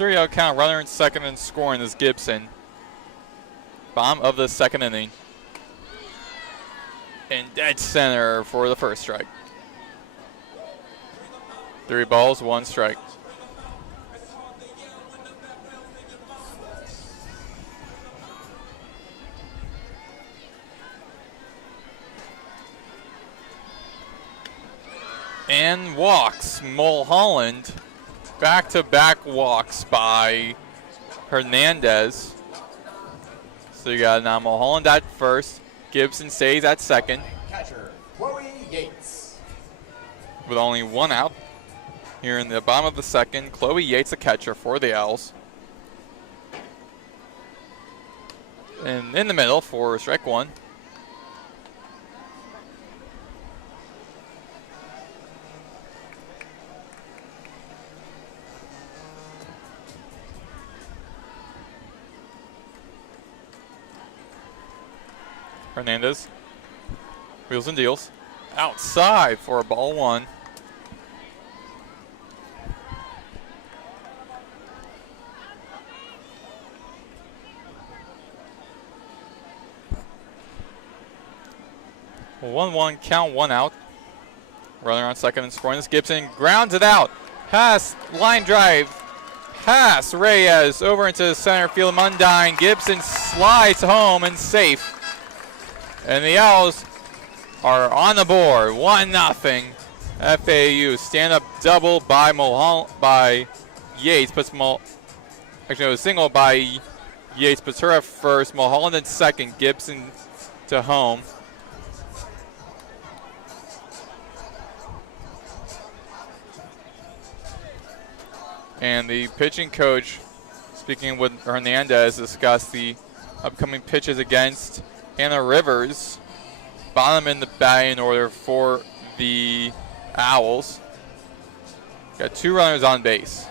3-0 count. Runner in second and scoring is Gibson. Bottom of the second inning. In dead center for the first strike. 3 balls, 1 strike. And walks, Mulholland. Back-to-back walks by Hernandez. So you got now Mulholland at first. Gibson stays at second. Catcher, Chloe Yates. With only 1 out. Here in the bottom of the second, Chloe Yates, the catcher for the Owls. And in the middle for strike 1. Hernandez wheels and deals outside for a ball 1. Well, 1-1 count, 1 out. Runner on second and scoring. This Gibson grounds it out. Pass, line drive. Pass, Reyes over into center field. Mundine. Gibson slides home and safe. And the Owls are on the board. 1-0. FAU stand-up double by Yates. Actually, a single by Yates. Puts her at first. Mulholland in second. Gibson to home. And the pitching coach, speaking with Hernandez, discussed the upcoming pitches against Hannah Rivers. Bottom in the batting order for the Owls. Got 2 runners on base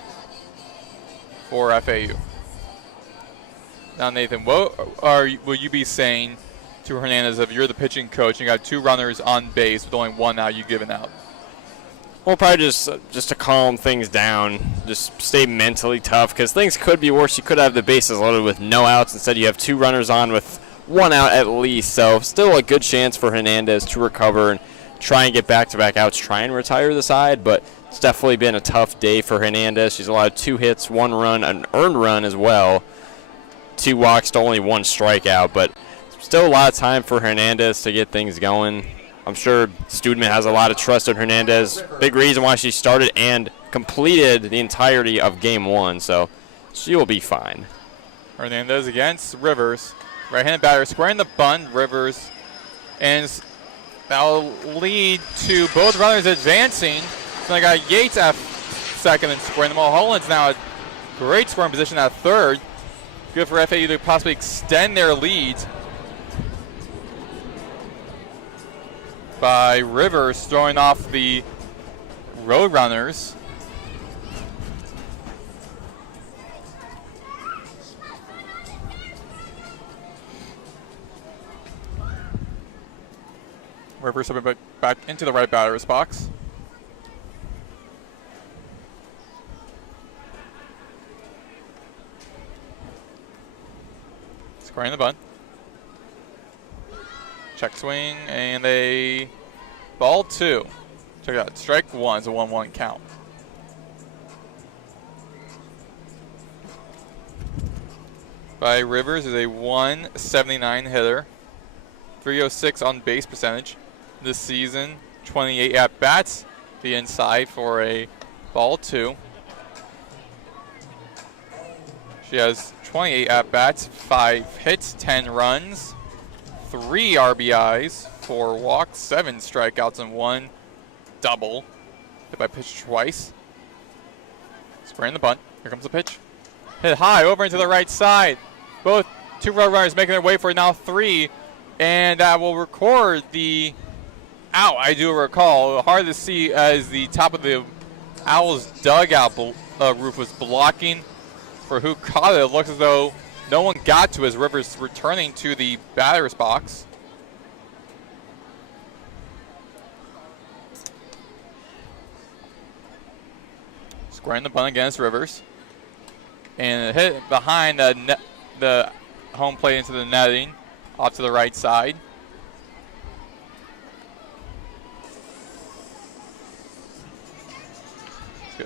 for FAU. Now, Nathan, what will you be saying to Hernandez if you're the pitching coach and you got 2 runners on base with only 1 out, you giving out? Well, probably just to calm things down, just stay mentally tough, because things could be worse. You could have the bases loaded with no outs. Instead, you have 2 runners on with 1 out at least. So still a good chance for Hernandez to recover and try and get back-to-back outs, try and retire the side. But it's definitely been a tough day for Hernandez. She's allowed 2 hits, 1 run, an earned run as well. 2 walks to only 1 strikeout. But still a lot of time for Hernandez to get things going. I'm sure Studman has a lot of trust in Hernandez. Big reason why she started and completed the entirety of game 1, so she will be fine. Hernandez against Rivers. Right-handed batter squaring the bunt. Rivers, and that'll lead to both runners advancing. So I got Yates at second and squaring the ball. Mulholland's now at great scoring position at third. Good for FAU to possibly extend their lead. By Rivers throwing off the road runners. Rivers stepping back into the right batter's box. Squaring the bunt. Check swing, and a ball 2. Check it out. Strike 1 is a 1-1 count. By Rivers is a 179 hitter. 306 on base percentage this season. 28 at bats. The inside for a ball 2. She has 28 at bats, 5 hits, 10 runs. 3 RBIs, 4 walks, 7 strikeouts, and 1 double. Hit by pitch twice. Squaring the bunt. Here comes the pitch. Hit high over into the right side. Both 2 road runners making their way for now 3. And that will record the out. I do recall. Hard to see as the top of the Owls dugout roof was blocking for who caught it. It looks as though no one got to as Rivers returning to the batter's box. Squaring the bunt against Rivers. And a hit behind the home plate into the netting, off to the right side.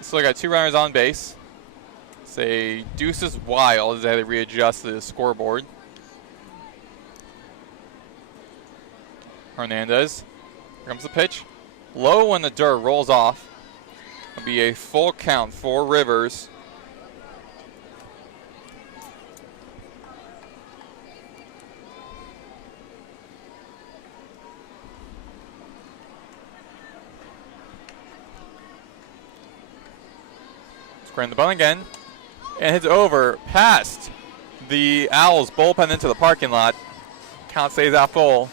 Still got 2 runners on base. Say Deuces Wild as they readjust the scoreboard. Hernandez. Here comes the pitch. Low in the dirt, rolls off. It'll be a full count for Rivers. Squaring the bunt again. And hits over past the Owls bullpen into the parking lot. Count stays out full.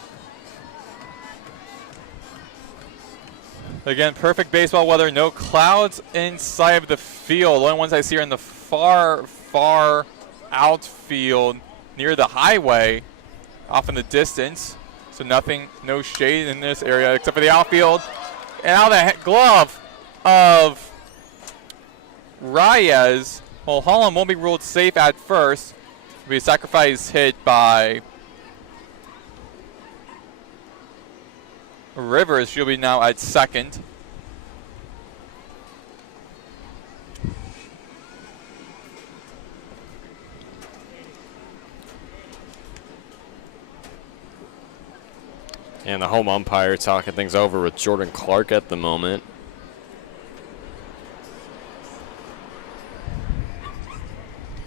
Again, perfect baseball weather. No clouds inside of the field. The only ones I see are in the far, far outfield near the highway off in the distance. So nothing, no shade in this area except for the outfield. And out of the glove of Reyes. Well, Holland won't be ruled safe at first. It'll be a sacrifice hit by Rivers. She'll be now at second. And the home umpire talking things over with Jordan Clark at the moment.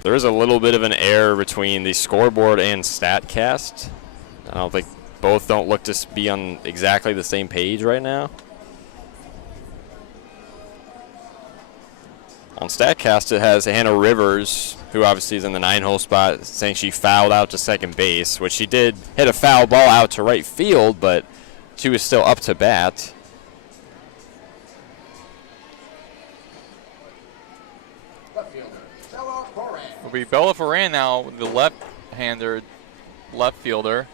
There is a little bit of an error between the scoreboard and StatCast. I don't think both don't look to be on exactly the same page right now. On StatCast, it has Hannah Rivers, who obviously is in the 9-hole spot, saying she fouled out to second base, which she did hit a foul ball out to right field, but she was still up to bat. It'll be Bella Ferran now, the left-hander left fielder,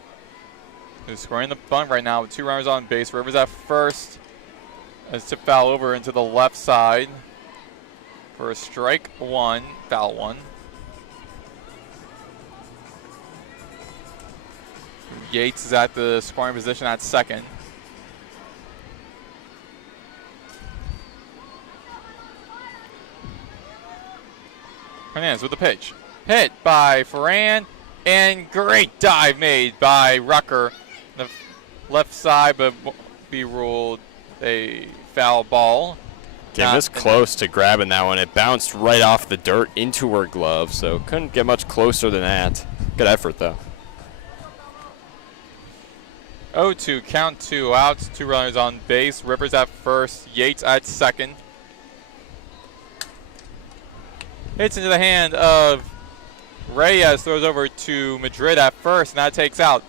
who's scoring the bunt right now with 2 runners on base. Rivers at first as to foul over into the left side for a strike 1, foul 1. Yates is at the scoring position at second. Hernandez with the pitch. Hit by Ferran, and great dive made by Rucker. The left side, but be ruled a foul ball. Came this close to grabbing that one. It bounced right off the dirt into her glove, so couldn't get much closer than that. Good effort, though. 0-2, count 2 outs, 2 runners on base. Rivers at first, Yates at second. Hits into the hand of Reyes, throws over to Madrid at first, and that takes out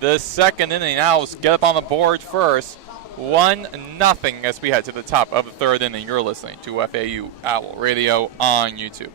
the second inning. Owls get up on the board first, 1-0 as we head to the top of the 3rd inning. You're listening to FAU Owl Radio on YouTube.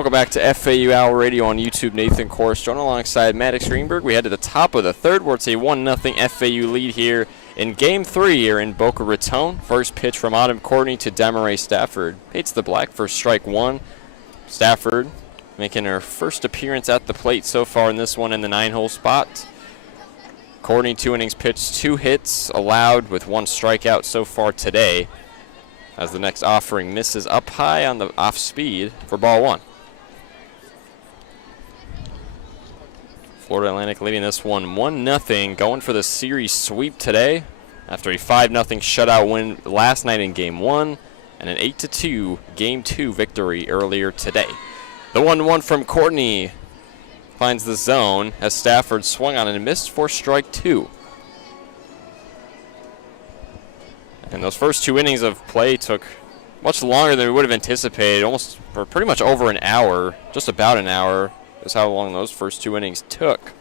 Welcome back to FAU Owl Radio on YouTube. Nathan Korst, joined alongside Maddox Greenberg. We head to the top of the third where it's a 1-0 FAU lead here in Game 3 here in Boca Raton. First pitch from Autumn Courtney to Demaray Stafford. Hits the black for strike one. Stafford making her first appearance at the plate so far in this one in the 9-hole spot. Courtney, 2 innings pitched, 2 hits allowed with 1 strikeout so far today, as the next offering misses up high on the off speed for ball 1. Florida Atlantic leading this one 1-0, going for the series sweep today after a 5-0 shutout win last night in Game 1 and an 8-2 Game 2 victory earlier today. The 1-1 from Courtney finds the zone as Stafford swung on and missed for strike 2. And those first 2 innings of play took much longer than we would have anticipated, almost for pretty much over an hour, just about an hour is how long those first 2 innings took.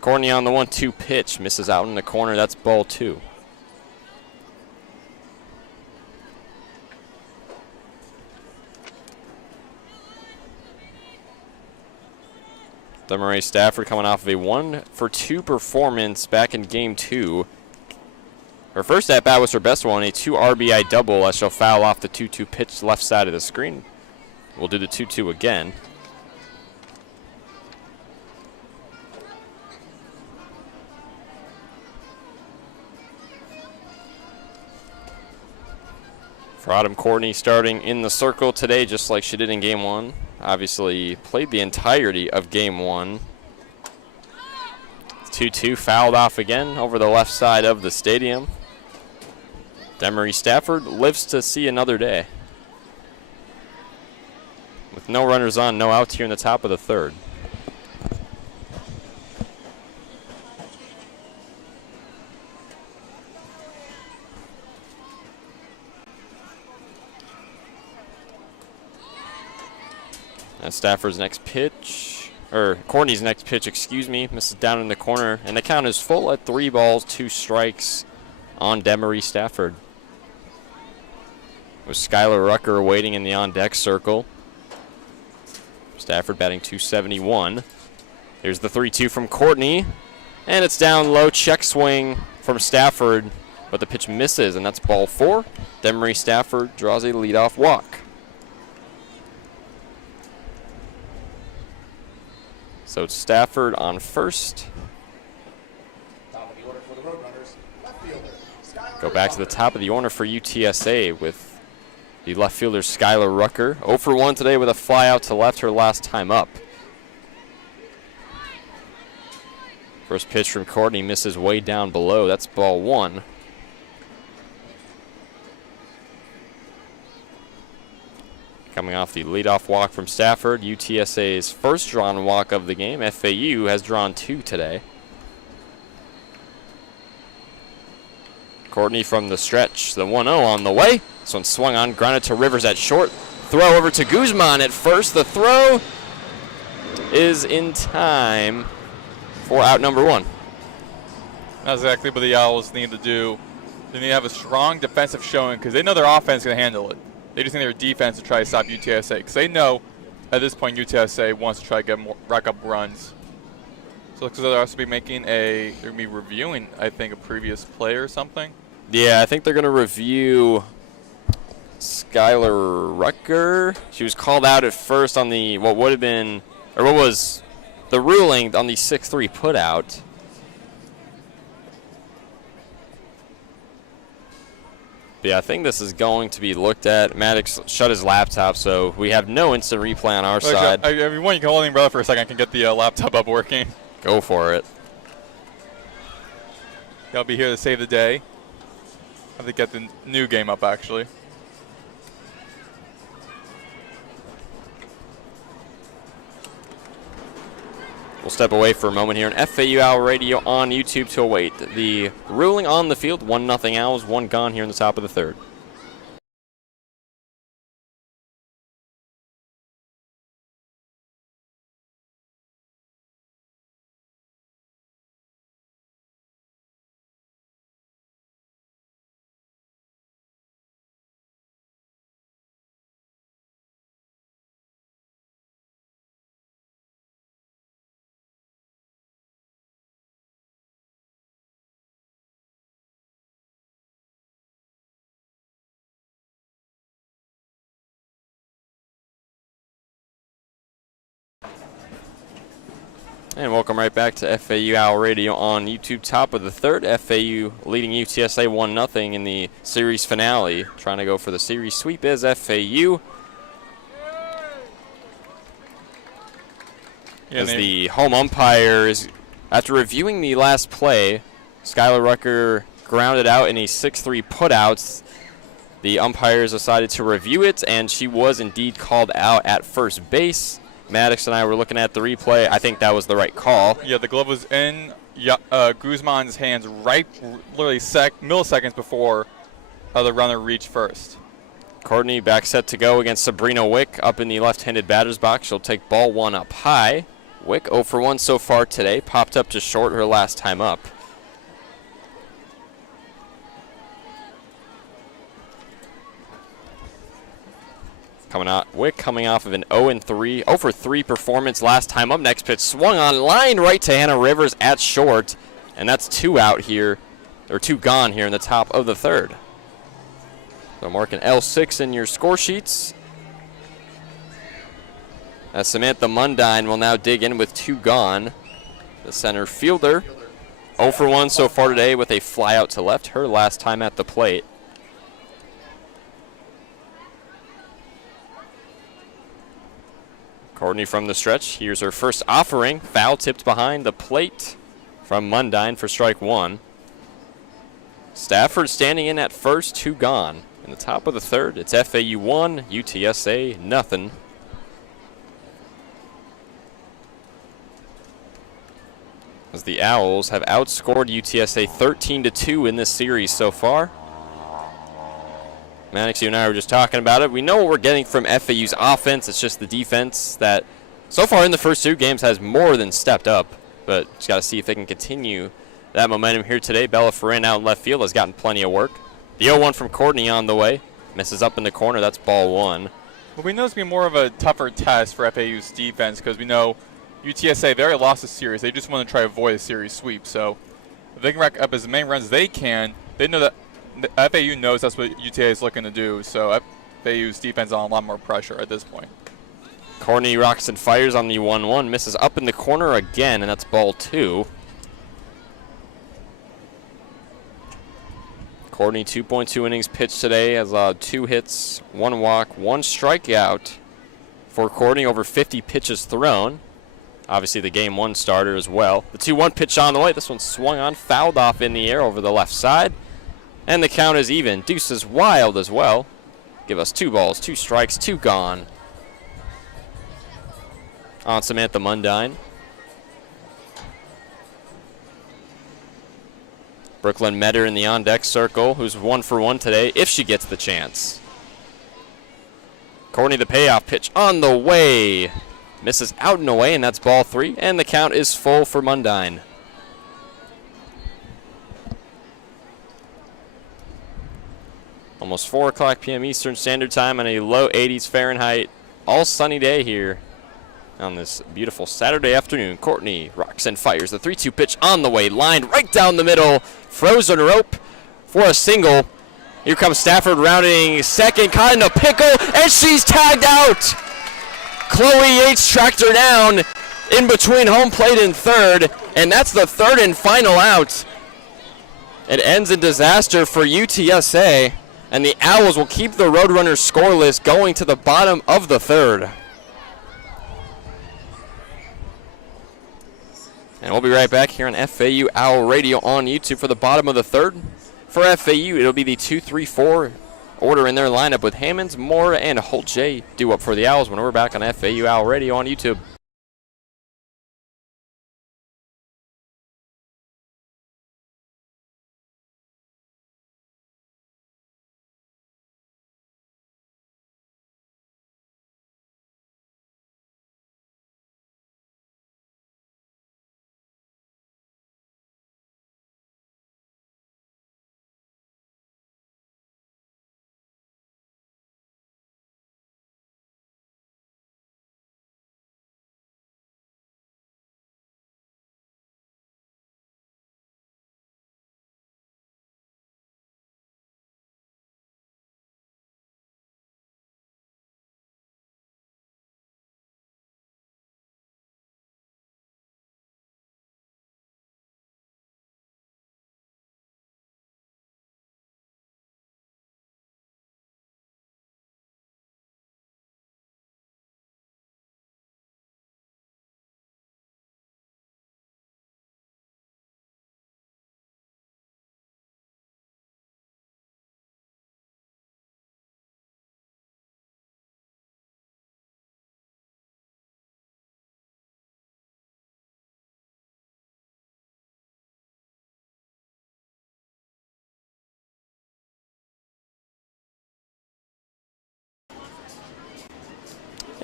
Courtney on the 1-2 pitch, misses out in the corner, that's ball 2. Demaray Stafford coming off of a 1-for-2 performance back in Game 2. Her first at-bat was her best one, a 2 RBI double as she'll foul off the 2-2 pitch left side of the screen. We'll do the 2-2 again. For Autumn Courtney starting in the circle today just like she did in Game 1. Obviously played the entirety of Game 1. 2-2 fouled off again over the left side of the stadium. Demaray Stafford lives to see another day. With no runners on, no outs here in the top of the third. And Stafford's next pitch, or Courtney's next pitch, excuse me, misses down in the corner, and the count is full at 3 balls, 2 strikes on Demaray Stafford. With Skylar Rucker waiting in the on-deck circle. Stafford batting .271. Here's the 3-2 from Courtney, and it's down low, check swing from Stafford, but the pitch misses, and that's ball 4. Demaray Stafford draws a leadoff walk. So it's Stafford on first. Top of the order for the Roadrunners, left fielder, Skylar Go back to the top of the order for UTSA with the left fielder Skylar Rucker. 0 for 1 today with a fly out to left her last time up. First pitch from Courtney misses way down below. That's ball 1. Coming off the leadoff walk from Stafford, UTSA's first drawn walk of the game. FAU has drawn 2 today. Courtney from the stretch, the 1-0 on the way. This one swung on, grounded to Rivers at short. Throw over to Guzman at first. The throw is in time for out number 1. That's exactly what the Owls need to do. They need to have a strong defensive showing because they know their offense can handle it. They just need their defense to try to stop UTSA because they know at this point UTSA wants to try to get more, rack up runs. So it looks as though they'll also be making they're going to be reviewing, I think, a previous play or something. Yeah, I think they're going to review Skylar Rucker. She was called out at first on the, what would have been, or what was the ruling on the 6-3 putout. But yeah, I think this is going to be looked at. Maddox shut his laptop, so we have no instant replay on our side. I mean, you can hold the umbrella for a second. I can get the laptop up working. Go for it. I'll be here to save the day. I have to get the new game up, actually. We'll step away for a moment here on FAU Owl Radio on YouTube to await the ruling on the field. 1-0 Owls, 1 gone here in the top of the third. And welcome right back to FAU Owl Radio on YouTube. Top of the third, FAU leading UTSA 1-0 in the series finale. Trying to go for the series sweep is FAU. As the home umpire is, after reviewing the last play, Skylar Rucker grounded out in a 6-3 putout. The umpires decided to review it, and she was indeed called out at first base. Maddox and I were looking at the replay. I think that was the right call. Yeah, the glove was in Guzman's hands right, literally milliseconds before the runner reached first. Courtney back set to go against Sabrina Wick up in the left-handed batter's box. She'll take ball one up high. Wick 0 for 1 so far today. Popped up to short her last time up. Wick coming off of an 0 for 3 performance last time up. Next pitch swung on line right to Hannah Rivers at short. And that's 2 out here, or 2 gone here in the top of the third. So mark an L6 in your score sheets. As Samantha Mundine will now dig in with 2 gone. The center fielder 0 for 1 so far today with a fly out to left, her last time at the plate. Courtney from the stretch. Here's her first offering. Foul tipped behind the plate from Mundine for strike 1. Stafford standing in at first, 2 gone. In the top of the third, it's FAU 1, UTSA nothing. As the Owls have outscored UTSA 13-2 in this series so far. Maddox, you and I were just talking about it. We know what we're getting from FAU's offense. It's just the defense that, so far in the first 2 games, has more than stepped up. But just got to see if they can continue that momentum here today. Bella Ferrin out in left field has gotten plenty of work. The 0-1 from Courtney on the way. Misses up in the corner. That's ball 1. But we know it's going to be more of a tougher test for FAU's defense because we know UTSA, they already lost the series. They just want to try to avoid a series sweep. So if they can rack up as many runs as they can, they know that FAU knows that's what UTA is looking to do, so FAU's defense is on a lot more pressure at this point. Courtney rocks and fires on the 1-1, misses up in the corner again, and that's ball 2. Courtney 2.2 innings pitched today, has 2 hits, 1 walk, 1 strikeout for Courtney, over 50 pitches thrown. Obviously the game 1 starter as well. The 2-1 pitch on the way, this one swung on, fouled off in the air over the left side. And the count is even. Deuce is wild as well. Give us 2 balls, 2 strikes, 2 gone. On Samantha Mundine. Brooklyn Metter in the on-deck circle, who's 1 for 1 today, if she gets the chance. Courtney, the payoff pitch on the way. Misses out and away, and that's ball 3. And the count is full for Mundine. Almost 4 o'clock p.m. Eastern Standard Time on a low 80s Fahrenheit, all sunny day here on this beautiful Saturday afternoon. Courtney rocks and fires. The 3-2 pitch on the way, lined right down the middle, frozen rope for a single. Here comes Stafford rounding second, caught in a pickle, and she's tagged out. Chloe Yates tracked her down in between home plate and third, and that's the third and final out. It ends in disaster for UTSA. And the Owls will keep the Roadrunners scoreless going to the bottom of the third. And we'll be right back here on FAU Owl Radio on YouTube for the bottom of the third. For FAU, it'll be the 2-3-4 order in their lineup with Hammonds, Moore, and Holt J due up for the Owls when we're back on FAU Owl Radio on YouTube.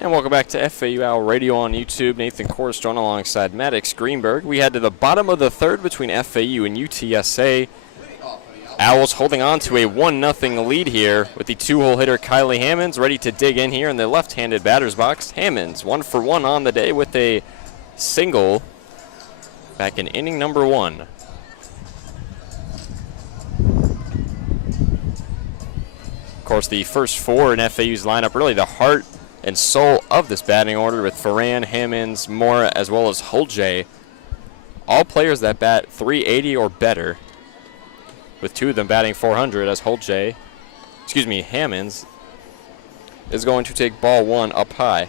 And welcome back to FAU Owl Radio on YouTube. Nathan Korst on alongside Maddox Greenberg. We head to the bottom of the third between FAU and UTSA. Owls holding on to a 1-0 lead here with the 2-hole hitter Kylie Hammonds ready to dig in here in the left-handed batter's box. Hammonds 1 for 1 on the day with a single back in inning number 1. Of course, the first 4 in FAU's lineup, really the heart and soul of this batting order with Ferran, Hammonds, Mora, as well as Holje. All players that bat 380 or better, with 2 of them batting 400 as Hammonds is going to take ball 1 up high.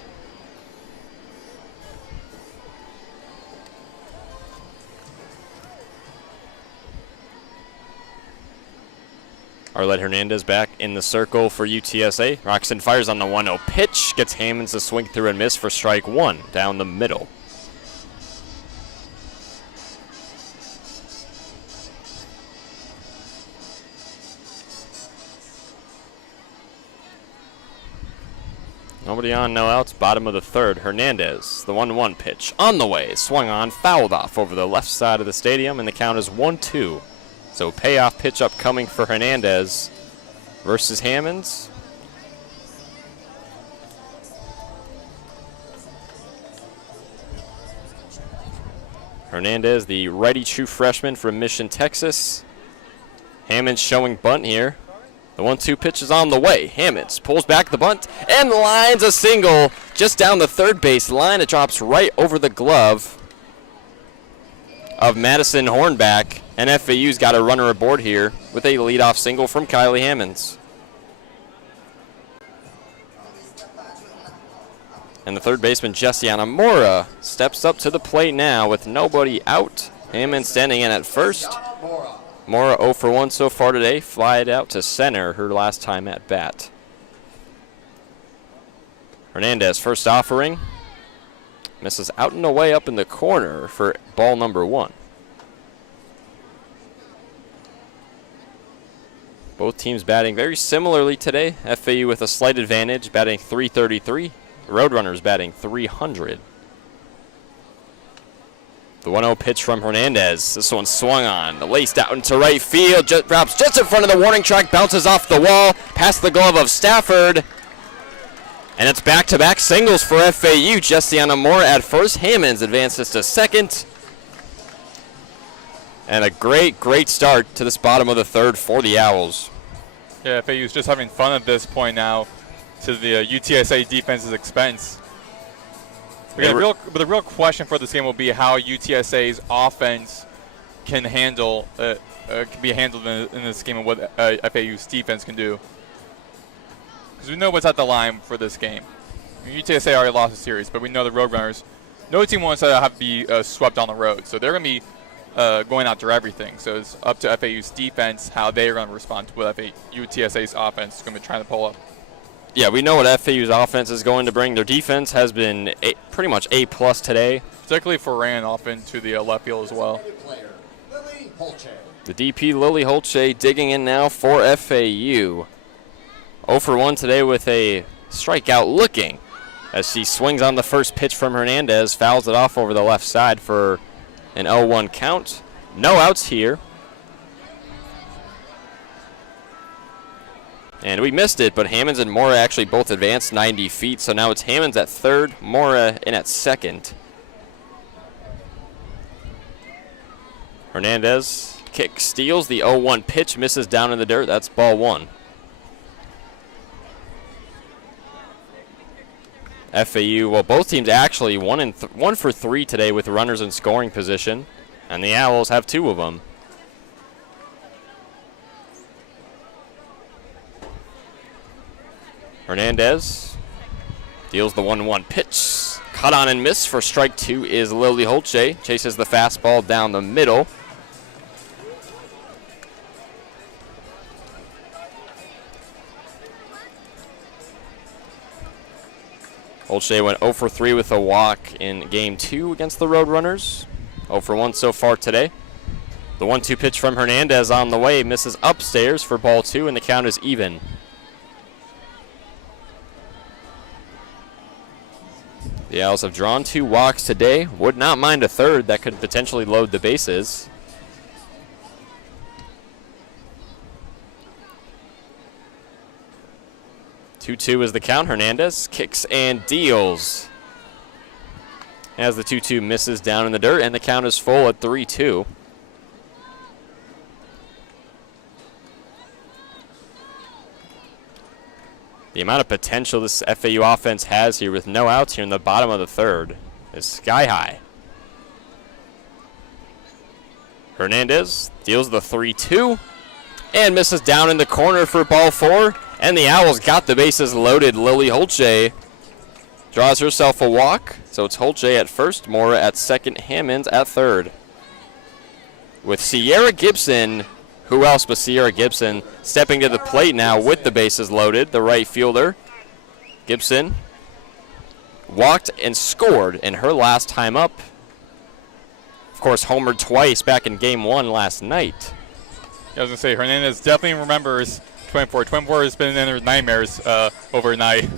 Arlette Hernandez back in the circle for UTSA. Roxon fires on the 1-0 pitch, gets Hammonds to swing through and miss for strike 1 down the middle. Nobody on, no outs, bottom of the third. Hernandez, the 1-1 pitch on the way, swung on, fouled off over the left side of the stadium, and the count is 1-2. So payoff pitch upcoming for Hernandez versus Hammonds. Hernandez, the righty true freshman from Mission, Texas. Hammonds showing bunt here. The 1-2 pitch is on the way. Hammonds pulls back the bunt and lines a single just down the third base line. It drops right over the glove of Madison Hornback. And FAU's got a runner aboard here with a leadoff single from Kylie Hammonds. And the third baseman, Jessiana Mora, steps up to the plate now with nobody out. Hammonds standing in at first. Mora 0 for 1 so far today, flied out to center her last time at bat. Hernandez, first offering. Misses out and away up in the corner for ball number 1. Both teams batting very similarly today. FAU with a slight advantage, batting .333. Roadrunners batting .300. The 1-0 pitch from Hernandez. This one swung on, laced out into right field. Drops just in front of the warning track, bounces off the wall, past the glove of Stafford. And it's back-to-back singles for FAU. Jessiana Moore at first. Hammonds advances to second. And a great, great start to this bottom of the third for the Owls. Yeah, FAU's just having fun at this point now to the UTSA defense's expense. The real question for this game will be how UTSA's offense can be handled in this game and what FAU's defense can do. Because we know what's at the line for this game. I mean, UTSA already lost the series, but we know the Roadrunners, no team wants to have to be swept on the road. So they're going to be going after everything. So it's up to FAU's defense how they're going to respond to what UTSA's offense is going to be trying to pull up. Yeah, we know what FAU's offense is going to bring. Their defense has been pretty much A+ today. Particularly for Ran off into the left field as well. The DP, Lily Holche, digging in now for FAU. 0 for 1 today with a strikeout looking as she swings on the first pitch from Hernandez, fouls it off over the left side for an 0-1 count. No outs here. And we missed it, but Hammonds and Mora actually both advanced 90 feet, so now it's Hammonds at third, Mora in at second. Hernandez kick steals the 0-1 pitch, misses down in the dirt. That's ball 1. FAU, well, both teams actually 1 for 3 today with runners in scoring position, and the Owls have 2 of them. Hernandez deals the 1-1 pitch. Cut on and miss for strike 2 is Lily Holche. Chases the fastball down the middle. Holche went 0 for 3 with a walk in game 2 against the Roadrunners. 0 for 1 so far today. The 1-2 pitch from Hernandez on the way misses upstairs for ball 2, and the count is even. The Owls have drawn 2 walks today. Would not mind a third. That could potentially load the bases. Two-two is the count. Hernandez kicks and deals. As the 2-2 misses down in the dirt, and the count is full at 3-2. The amount of potential this FAU offense has here with no outs here in the bottom of the third is sky high. Hernandez deals the 3-2 and misses down in the corner for ball 4. And the Owls got the bases loaded. Lily Holtje draws herself a walk. So it's Holtje at first, Mora at second, Hammonds at third. With Sierra Gibson, who else but Sierra Gibson, stepping to the plate now with the bases loaded, the right fielder. Gibson walked and scored in her last time up. Of course, homered twice back in game 1 last night. I was going to say, Hernandez definitely remembers 24. 24 has been in her nightmares overnight.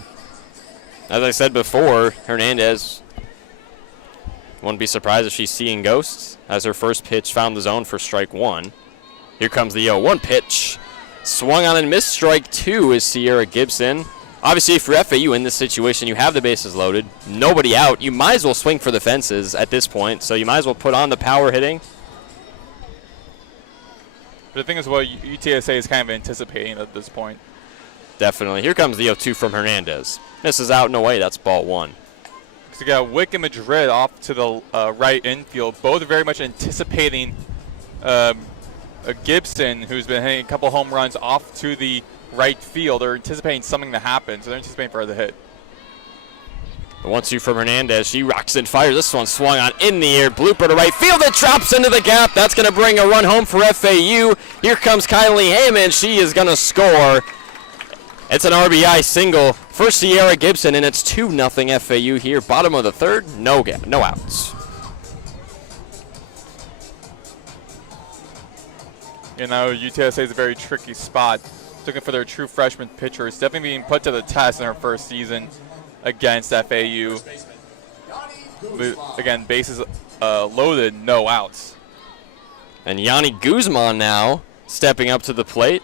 As I said before, Hernandez wouldn't be surprised if she's seeing ghosts, as her first pitch found the zone for strike 1. Here comes the 0-1 pitch. Swung on and missed. Strike 2 is Sierra Gibson. Obviously, if you're FAU in this situation, you have the bases loaded, nobody out. You might as well swing for the fences at this point, so you might as well put on the power hitting. But the thing is, what UTSA is kind of anticipating at this point. Definitely. Here comes the 0-2 from Hernandez. Misses out and away. That's ball 1. So you got Wick and Madrid off to the right infield, both very much anticipating a Gibson, who's been hitting a couple home runs off to the right field. They're anticipating something to happen, so they're anticipating for the hit. The 1-2 from Hernandez. She rocks and fires. This one swung on in the air. Blooper to right field. It drops into the gap. That's going to bring a run home for FAU. Here comes Kylie Hammond. She is going to score. It's an RBI single for Sierra Gibson, and it's 2-0 FAU here. Bottom of the third. No outs. You know, UTSA is a very tricky spot. Looking for their true freshman pitchers. Definitely being put to the test in our first season against FAU. Again, bases loaded, no outs. And Yanni Guzman now stepping up to the plate.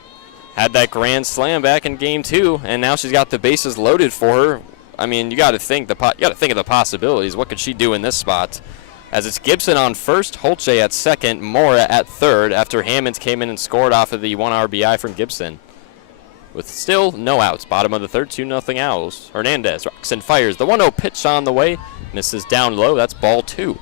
Had that grand slam back in game 2, and now she's got the bases loaded for her. I mean, you got to think of the possibilities. What could she do in this spot? As it's Gibson on first, Holtje at second, Mora at third, after Hammonds came in and scored off of the 1 RBI from Gibson. With still no outs, bottom of the third, 2-0 Owls. Hernandez rocks and fires. The 1-0 pitch on the way, misses down low. That's ball 2.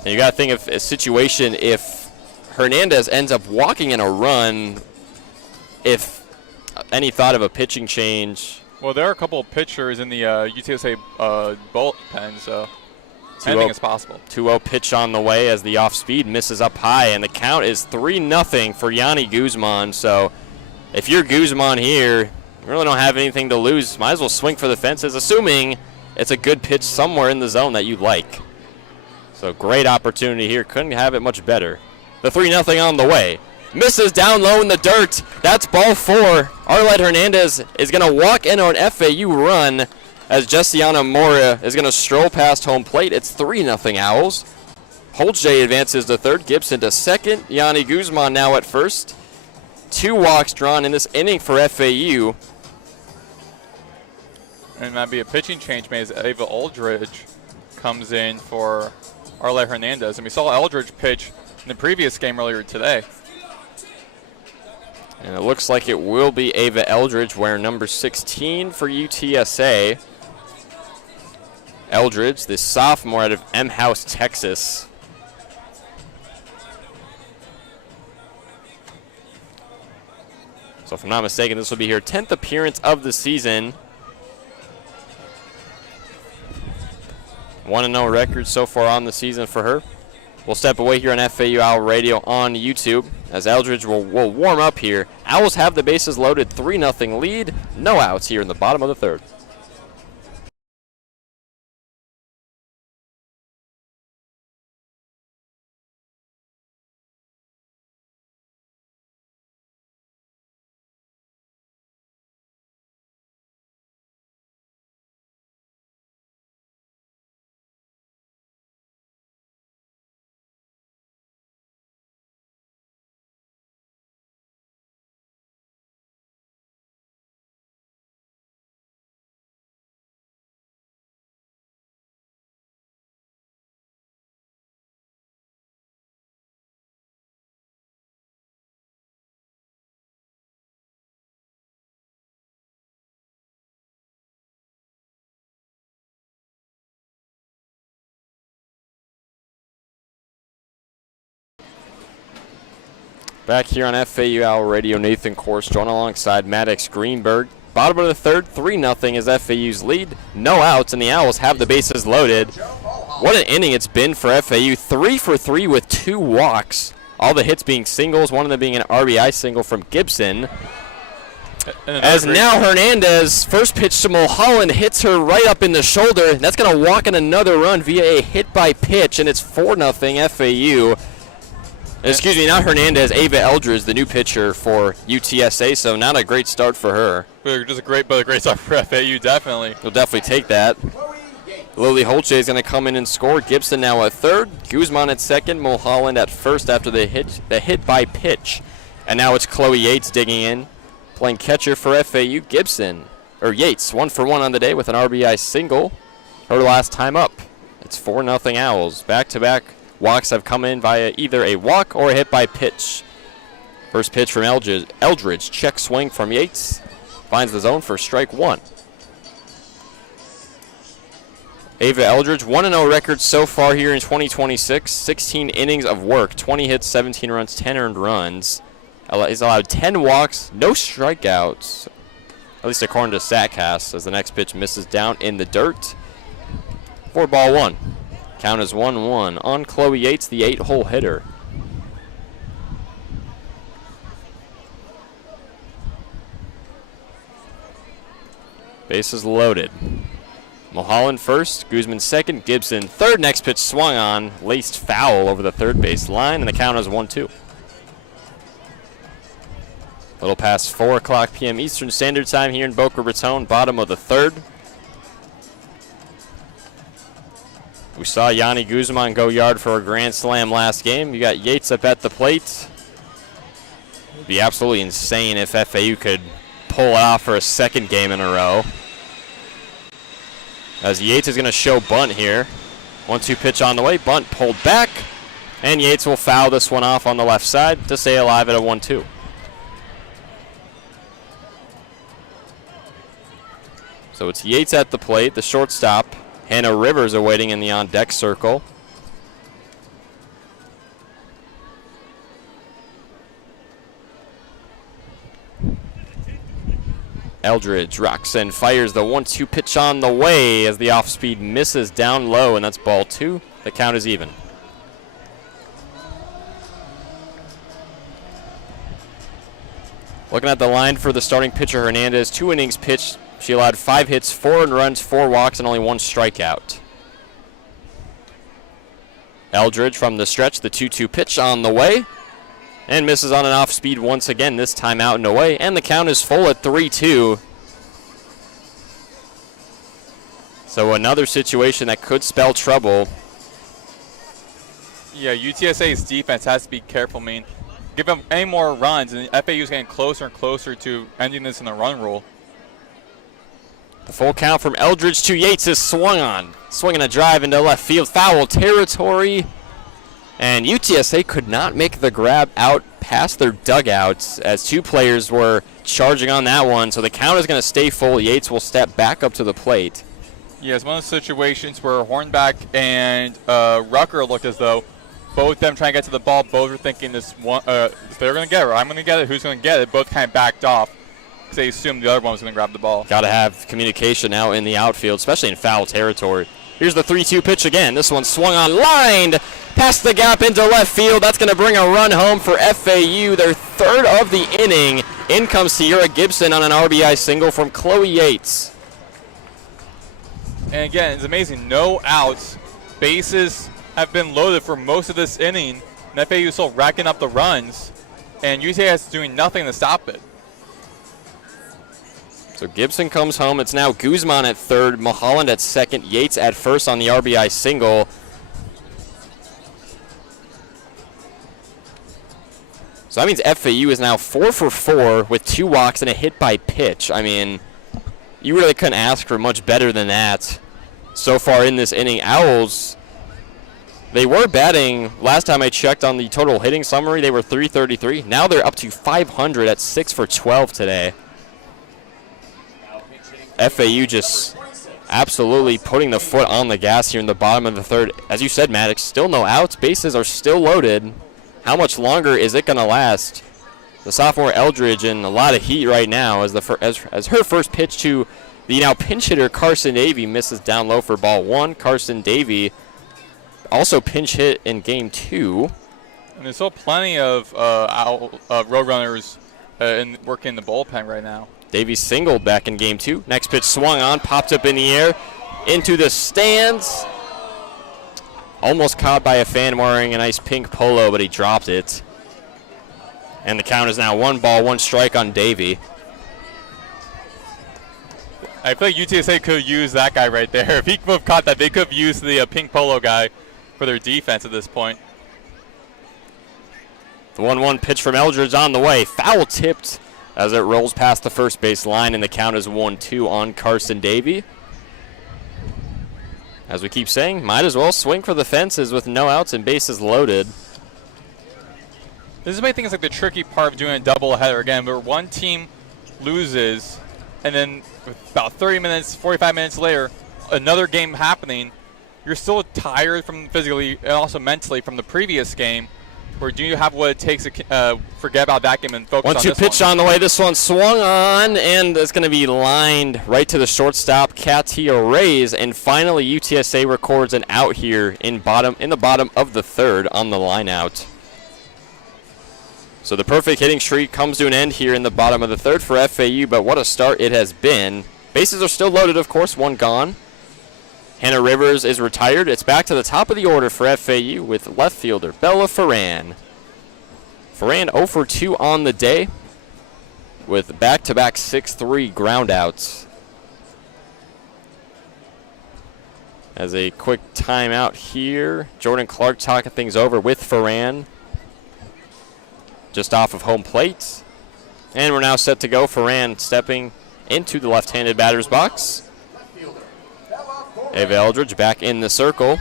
And you got to think of a situation if Hernandez ends up walking in a run, if any thought of a pitching change. Well, there are a couple of pitchers in the UTSA bullpen, so anything is possible. 2-0 pitch on the way as the off-speed misses up high, and the count is 3-0 for Yanni Guzman. So if you're Guzman here, you really don't have anything to lose. Might as well swing for the fences, assuming it's a good pitch somewhere in the zone that you like. So great opportunity here. Couldn't have it much better. The 3-0 on the way. Misses down low in the dirt. That's ball 4. Arlette Hernandez is going to walk into an FAU run as Jessiana Mora is going to stroll past home plate. It's 3-0 Owls. Holtje advances to third. Gibson to second. Yanni Guzman now at first. 2 walks drawn in this inning for FAU. And it might be a pitching change made as Ava Aldridge comes in for Arlette Hernandez. And we saw Aldridge pitch in the previous game earlier today. And it looks like it will be Ava Eldridge wearing number 16 for UTSA. Eldridge, the sophomore out of M House, Texas. So if I'm not mistaken, this will be her 10th appearance of the season. 1-0 record so far on the season for her. We'll step away here on FAU Owl Radio on YouTube as Eldridge will warm up here. Owls have the bases loaded, 3-0 lead. No outs here in the bottom of the third. Back here on FAU Owl Radio, Nathan Korst joined alongside Maddox, Greenberg. Bottom of the third, 3-0 is FAU's lead. No outs, and the Owls have the bases loaded. What an inning it's been for FAU. 3 for 3 with 2 walks. All the hits being singles, one of them being an RBI single from Gibson. As now Hernandez, first pitch to Mulholland, hits her right up in the shoulder. That's going to walk in another run via a hit by pitch, and it's 4-0 FAU. Excuse me, not Hernandez, Ava Eldridge, the new pitcher for UTSA, so not a great start for her. Just a great start for FAU, definitely. We'll definitely take that. Lily Holche is going to come in and score. Gibson now at third, Guzman at second, Mulholland at first after the hit by pitch. And now it's Chloe Yates digging in, playing catcher for FAU. Yates, 1 for 1 on the day with an RBI single. Her last time up. It's 4-0 Owls. Back-to-back walks have come in via either a walk or a hit by pitch. First pitch from Eldridge. Check swing from Yates. Finds the zone for strike 1. Ava Eldridge, 1-0 record so far here in 2026. 16 innings of work, 20 hits, 17 runs, 10 earned runs. He's allowed 10 walks, no strikeouts, at least according to StatCast, as the next pitch misses down in the dirt. 4-1. Count is 1-1 on Chloe Yates, the 8-hole hitter. Bases loaded. Mulholland first, Guzman second, Gibson third. Next pitch swung on, laced foul over the third base line, and the count is 1-2. A little past 4 o'clock p.m. Eastern Standard Time here in Boca Raton, bottom of the third. We saw Yanni Guzman go yard for a grand slam last game. You got Yates up at the plate. It would be absolutely insane if FAU could pull it off for a second game in a row. As Yates is going to show bunt here. 1-2 pitch on the way. Bunt pulled back. And Yates will foul this one off on the left side to stay alive at a 1-2. So it's Yates at the plate, the shortstop. Hannah Rivers awaiting in the on-deck circle. Eldridge rocks and fires the 1-2 pitch on the way as the off-speed misses down low, and that's ball 2. The count is even. Looking at the line for the starting pitcher, Hernandez, 2 innings pitched. She allowed 5 hits, 4 earned runs, 4 walks, and only 1 strikeout. Eldridge from the stretch, the 2-2 pitch on the way. And misses on an off-speed once again, this time out and away. And the count is full at 3-2. So another situation that could spell trouble. Yeah, UTSA's defense has to be careful. I mean, give them any more runs, and FAU's getting closer and closer to ending this in the run rule. The full count from Eldridge to Yates is swung on. Swinging a drive into left field. Foul territory. And UTSA could not make the grab out past their dugouts as 2 players were charging on that one. So the count is going to stay full. Yates will step back up to the plate. Yeah, it's one of those situations where Hornback and Rucker looked as though both of them trying to get to the ball. Both were thinking this one, if they're going to get it or I'm going to get it, who's going to get it? Both kind of backed off because they assumed the other one was going to grab the ball. Got to have communication out in the outfield, especially in foul territory. Here's the 3-2 pitch again. This one swung on, lined past the gap into left field. That's going to bring a run home for FAU, their 3rd of the inning. In comes Sierra Gibson on an RBI single from Chloe Yates. And again, it's amazing. No outs. Bases have been loaded for most of this inning. And FAU is still racking up the runs. And UTSA is doing nothing to stop it. So Gibson comes home. It's now Guzman at third, Mulholland at second, Yates at first on the RBI single. So that means FAU is now 4 for 4 with 2 walks and a hit by pitch. I mean, you really couldn't ask for much better than that so far in this inning. Owls, they were batting, last time I checked on the total hitting summary, they were .333. Now they're up to .500 at 6 for 12 today. FAU just absolutely putting the foot on the gas here in the bottom of the third. As you said, Maddox, still no outs. Bases are still loaded. how much longer is it going to last? The sophomore Eldridge in a lot of heat right now as her first pitch to the now pinch hitter Carson Davey misses down low for ball 1. Carson Davey also pinch hit in game 2. And there's still plenty of Roadrunners working in the bullpen right now. Davey singled back in game 2. Next pitch swung on, popped up in the air, into the stands. Almost caught by a fan wearing a nice pink polo, but he dropped it. And the count is now 1 ball, 1 strike on Davey. I feel like UTSA could use that guy right there. If he could have caught that, they could have used the pink polo guy for their defense at this point. The 1-1 pitch from Eldridge on the way. Foul tipped as it rolls past the first base line, and the count is 1-2 on Carson Davey. As we keep saying, might as well swing for the fences with no outs and bases loaded. This is what I think is like the tricky part of doing a doubleheader again, where one team loses, and then about 30 minutes, 45 minutes later, another game happening. You're still tired from physically and also mentally from the previous game. Or do you have what it takes to forget about that game and focus on this one? 1-2 pitch on the way. This one swung on, and it's going to be lined right to the shortstop, Katia Reyes. And finally, UTSA records an out here in the bottom of the 3rd on the line out. So the perfect hitting streak comes to an end here in the bottom of the 3rd for FAU, but what a start it has been. Bases are still loaded, of course, 1 gone. Hannah Rivers is retired. It's back to the top of the order for FAU with left fielder Bella Ferran. Ferran 0 for 2 on the day with back-to-back 6-3 groundouts. As a quick timeout here, Jordan Clark talking things over with Ferran. Just off of home plate. And we're now set to go. Ferran stepping into the left-handed batter's box. Ava Eldridge back in the circle.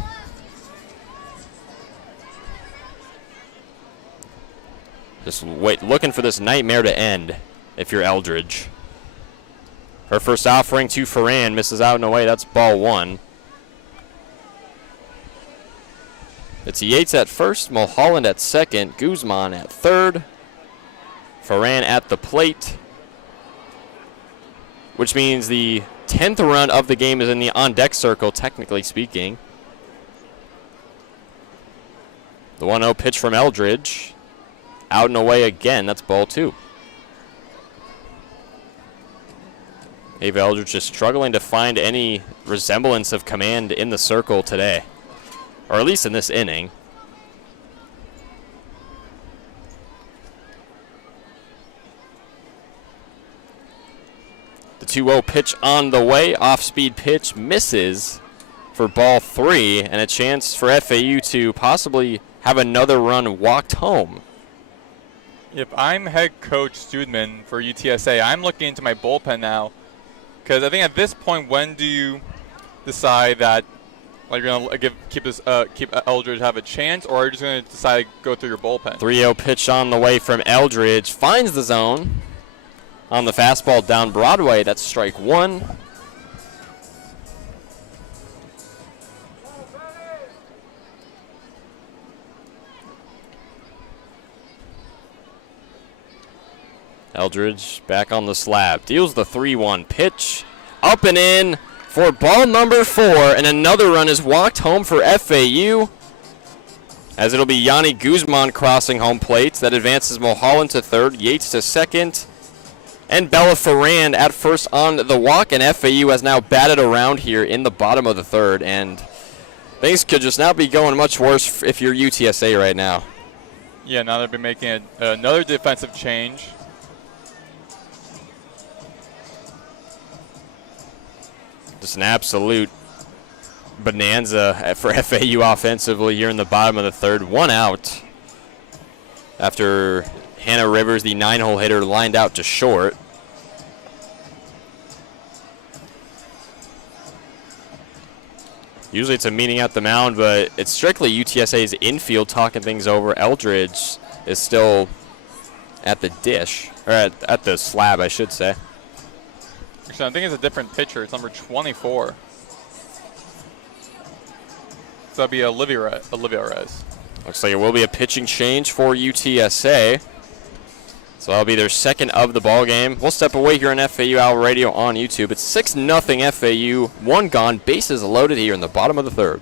Just looking for this nightmare to end if you're Eldridge. Her first offering to Ferran misses out and away. That's ball 1. It's Yates at first, Mulholland at second, Guzman at 3rd. Ferran at the plate, which means the 10th run of the game is in the on-deck circle, technically speaking. The 1-0 pitch from Eldridge. Out and away again. That's ball 2. Ava Eldridge is struggling to find any resemblance of command in the circle today, or at least in this inning. The 2-0 pitch on the way. Off-speed pitch misses for ball 3, and a chance for FAU to possibly have another run walked home. If I'm head coach Studman for UTSA, I'm looking into my bullpen now, because I think at this point, when do you decide that you're going to keep Eldridge have a chance, or are you just going to decide to go through your bullpen? 3-0 pitch on the way from Eldridge. Finds the zone on the fastball down Broadway. That's strike 1. Eldridge back on the slab. Deals the 3-1 pitch. Up and in for ball number 4. And another run is walked home for FAU, as it'll be Yanni Guzman crossing home plate. That advances Mulholland to 3rd, Yates to 2nd, and Bella Ferran at first on the walk. And FAU has now batted around here in the bottom of the 3rd. And things could just not be going much worse if you're UTSA right now. Yeah, now they've been making another defensive change. Just an absolute bonanza for FAU offensively here in the bottom of the 3rd. 1 out after Hannah Rivers, the 9-hole hitter, lined out to short. Usually it's a meeting at the mound, but it's strictly UTSA's infield talking things over. Eldridge is still at the dish, or at the slab, I should say. Actually, I think it's a different pitcher. It's number 24. So that'd be Olivia Rez. Looks like it will be a pitching change for UTSA. So that'll be their second of the ball game. We'll step away here on FAU Owl Radio on YouTube. It's 6-0 FAU, 1 gone, bases loaded here in the bottom of the third.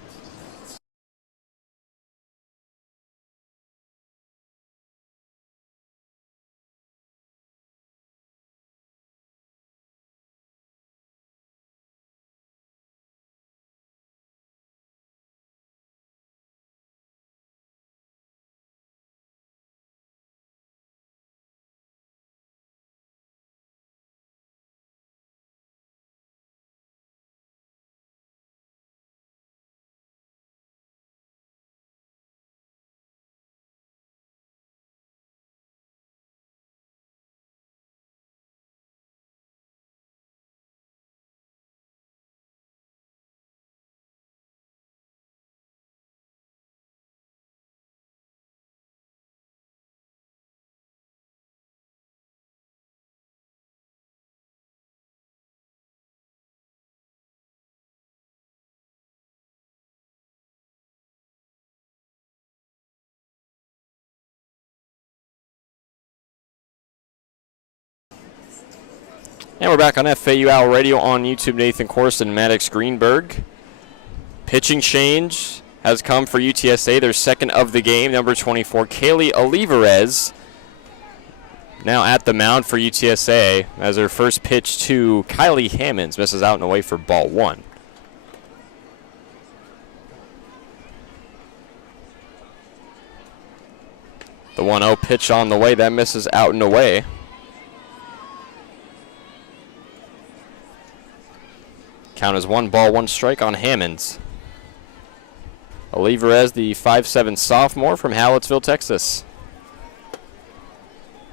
And we're back on FAU Owl Radio on YouTube. Nathan Korst and Maddox Greenberg. Pitching change has come for UTSA. Their second of the game, number 24, Kaylee Olivares. Now at the mound for UTSA as their first pitch to Kylie Hammonds misses out and away for ball 1. The 1-0 pitch on the way, that misses out and away. Count is 1 ball, 1 strike on Hammonds. Olivares, the 5'7" sophomore from Hallettsville, Texas.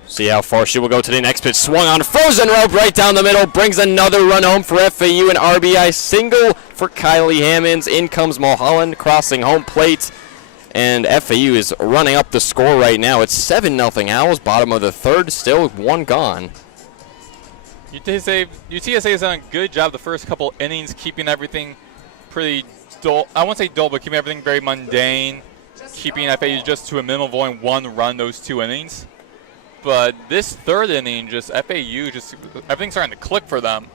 See how far she will go today. Next pitch swung on, frozen rope right down the middle. Brings another run home for FAU. An RBI single for Kylie Hammonds. In comes Mulholland crossing home plate. And FAU is running up the score right now. It's 7-0 Owls, bottom of the third, still 1 gone. UTSA has done a good job the first couple innings, keeping everything pretty dull. I won't say dull, but keeping everything very mundane, keeping FAU just to a minimum of only 1 run those 2 innings. But this third inning, everything's starting to click for them.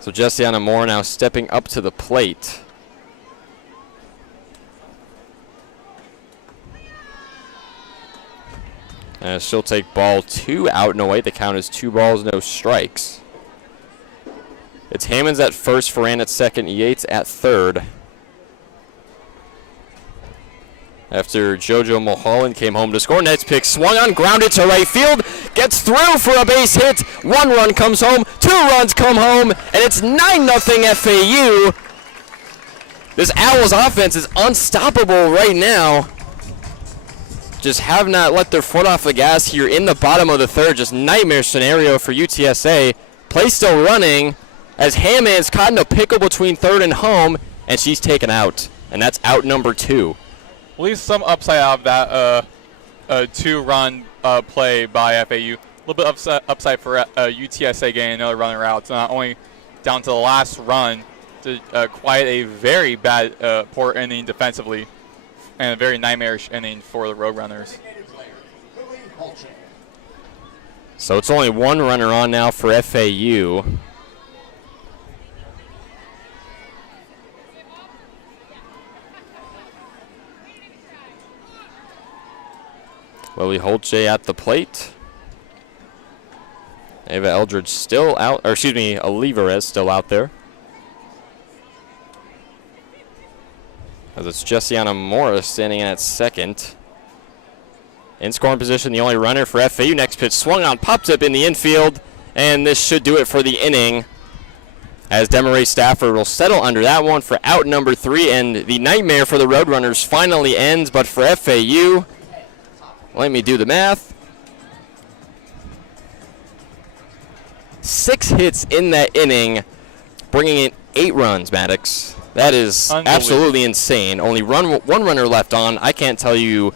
So Jessiana Moore now stepping up to the plate. And she'll take ball 2 out and away. The count is 2 balls, no strikes. It's Hammonds at first, Ferran at second, Yates at third. After JoJo Mulholland came home to score, next pick swung on, grounded to right field, gets through for a base hit. 1 run comes home, 2 runs come home, and it's 9-0 FAU. This Owls offense is unstoppable right now. Just have not let their foot off the gas here in the bottom of the third. Just nightmare scenario for UTSA. Play still running as Hammonds caught in a pickle between third and home, and she's taken out. And that's out number 2. At least some upside out of that 2-run play by FAU. A little bit upside for UTSA getting another runner out. So not only down to the last run to quiet a very bad, poor inning defensively, and a very nightmarish inning for the Roadrunners. So it's only 1 runner on now for FAU. Lily Holtje at the plate. Ava Eldridge still out, or excuse me, Olivares still out there. As it's Jessiana Morris standing in at second. In scoring position, the only runner for FAU. Next pitch swung on, popped up in the infield, and this should do it for the inning. As Demaray Stafford will settle under that one for out number 3, and the nightmare for the Roadrunners finally ends. But for FAU, let me do the math. 6 hits in that inning, bringing in 8 runs, Maddox. That is absolutely insane. Only 1 runner left on. I can't tell you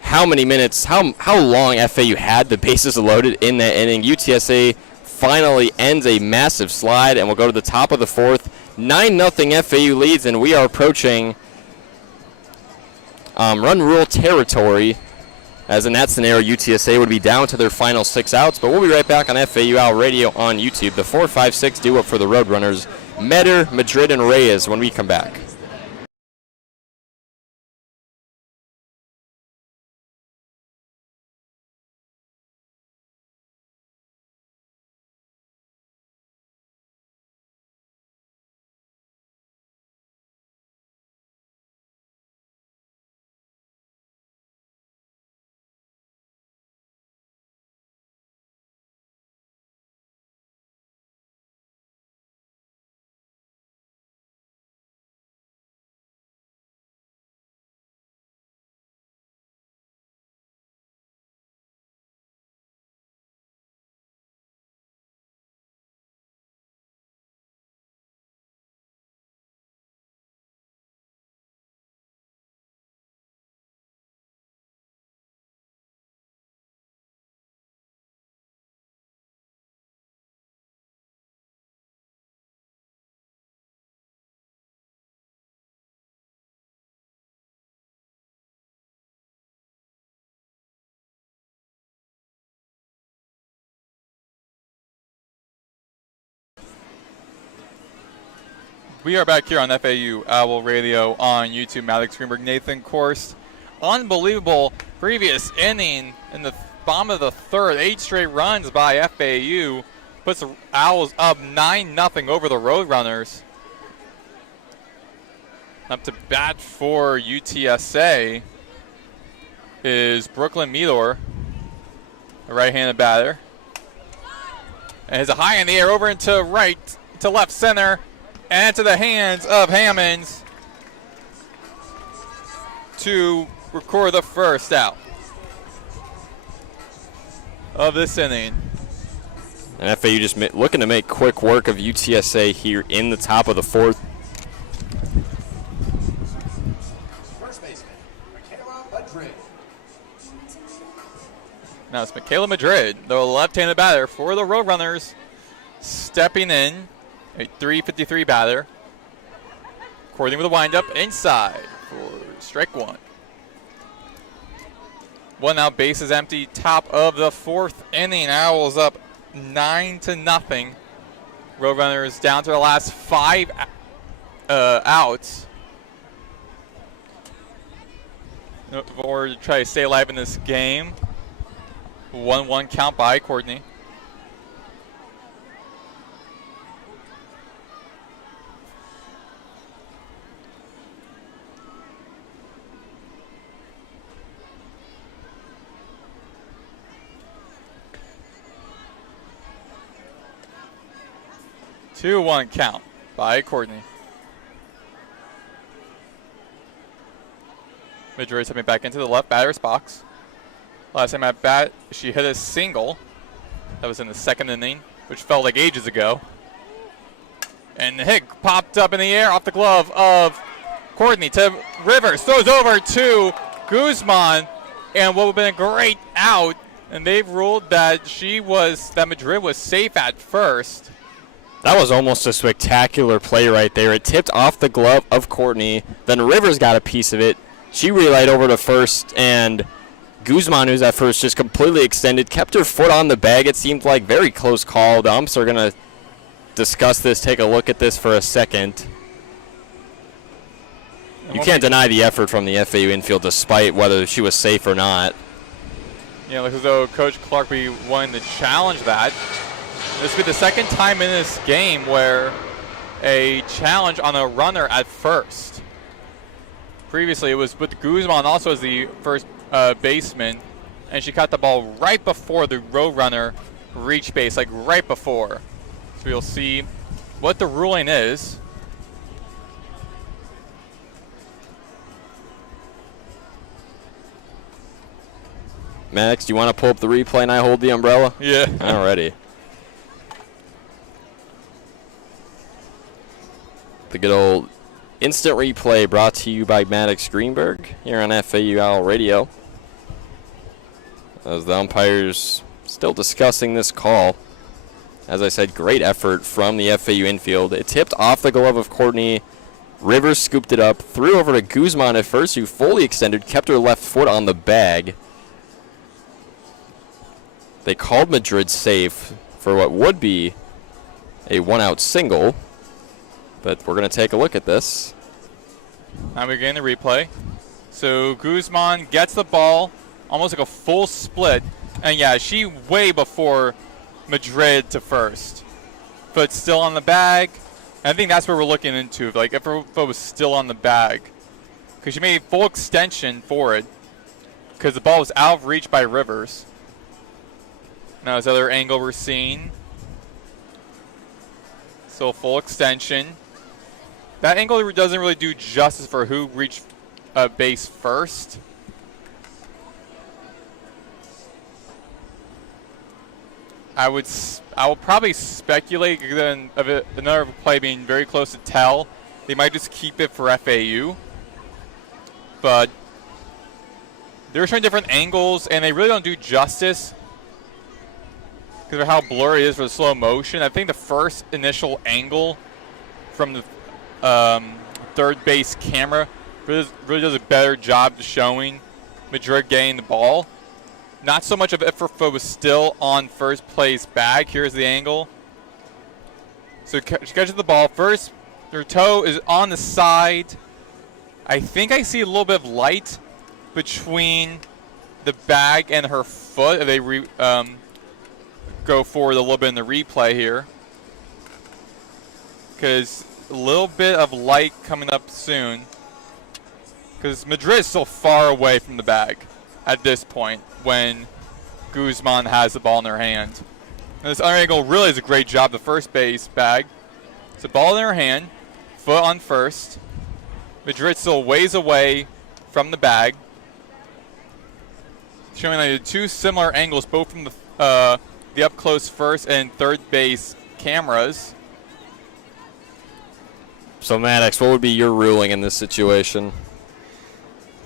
how many minutes, how long FAU had the bases loaded in that inning. UTSA finally ends a massive slide, and we'll go to the top of the 4th. 9-0 FAU leads, and we are approaching run rule territory. As in that scenario, UTSA would be down to their final 6 outs. But we'll be right back on FAU Owl Radio on YouTube. The 4-5-6 duo for the Roadrunners, Metter, Madrid, and Reyes when we come back. We are back here on FAU Owl Radio on YouTube. Maddox, Greenberg, Nathan, Korst. Unbelievable previous inning in the bottom of the third. 8 straight runs by FAU. Puts the Owls up 9-0 over the Roadrunners. Up to bat for UTSA is Brooklyn Meador, a right-handed batter. And it's a high in the air over into right, to left center. And to the hands of Hammonds to record the first out of this inning. And FAU just looking to make quick work of UTSA here in the top of the 4th. First baseman, Michaela Madrid. Now it's Michaela Madrid, the left-handed batter for the Roadrunners, stepping in. A 353 batter. According with a windup inside for strike 1. 1 out, bases empty. Top of the 4th inning. Owls up 9-0. Roadrunners down to the last 5 outs. Or to try to stay alive in this game. 1-1 count by Courtney. Two-one count by Courtney. Madrid stepping back into the left batter's box. Last time at bat, she hit a single. That was in the 2nd inning, which felt like ages ago. And the hit popped up in the air off the glove of Courtney to Rivers. Throws over to Guzman. And what would have been a great out. And they've ruled that Madrid was safe at first. That was almost a spectacular play right there. It tipped off the glove of Courtney. Then Rivers got a piece of it. She relayed over to first, and Guzman, who's at first, just completely extended, kept her foot on the bag. It seemed like very close call. The umps are going to discuss this, take a look at this for a second. You can't deny the effort from the FAU infield despite whether she was safe or not. Yeah, looks as though Coach Clark be wanting to challenge that. This will be the 2nd time in this game where a challenge on a runner at first. Previously, it was with Guzman also as the first baseman, and she caught the ball right before the Roadrunner reached base, like right before. So we'll see what the ruling is. Maddox, do you want to pull up the replay and I hold the umbrella? Yeah. Alrighty. The good old instant replay brought to you by Maddox Greenberg here on FAU Owl Radio. As the umpires still discussing this call. As I said, great effort from the FAU infield. It tipped off the glove of Courtney. Rivers scooped it up, threw over to Guzman at first, who fully extended, kept her left foot on the bag. They called Madrid safe for what would be a one-out single, but we're going to take a look at this. Now we're getting the replay. So Guzman gets the ball, almost like a full split, and yeah, she way before Madrid to first. Foot still on the bag. And I think that's what we're looking into. Like if her foot was still on the bag, because she made full extension for it, because the ball was out of reach by Rivers. Now this other angle we're seeing. So full extension. That angle doesn't really do justice for who reached base first. I will probably speculate, then of another play being very close to tell, they might just keep it for FAU. But they're showing different angles, and they really don't do justice because of how blurry it is for the slow motion. I think the first initial angle from the third base camera really does a better job of showing Madrid getting the ball. Not so much of if her foot was still on first place bag. Here's the angle. So she catches the ball. First, her toe is on the side. I think I see a little bit of light between the bag and her foot. If they go forward a little bit in the replay here. Because a little bit of light coming up soon. Because Madrid is still far away from the bag at this point when Guzman has the ball in her hand. And this other angle really is a great job. The first base bag. It's a ball in her hand, foot on first. Madrid still ways away from the bag. Showing like two similar angles, both from the up close first and third base cameras. So Maddox, what would be your ruling in this situation?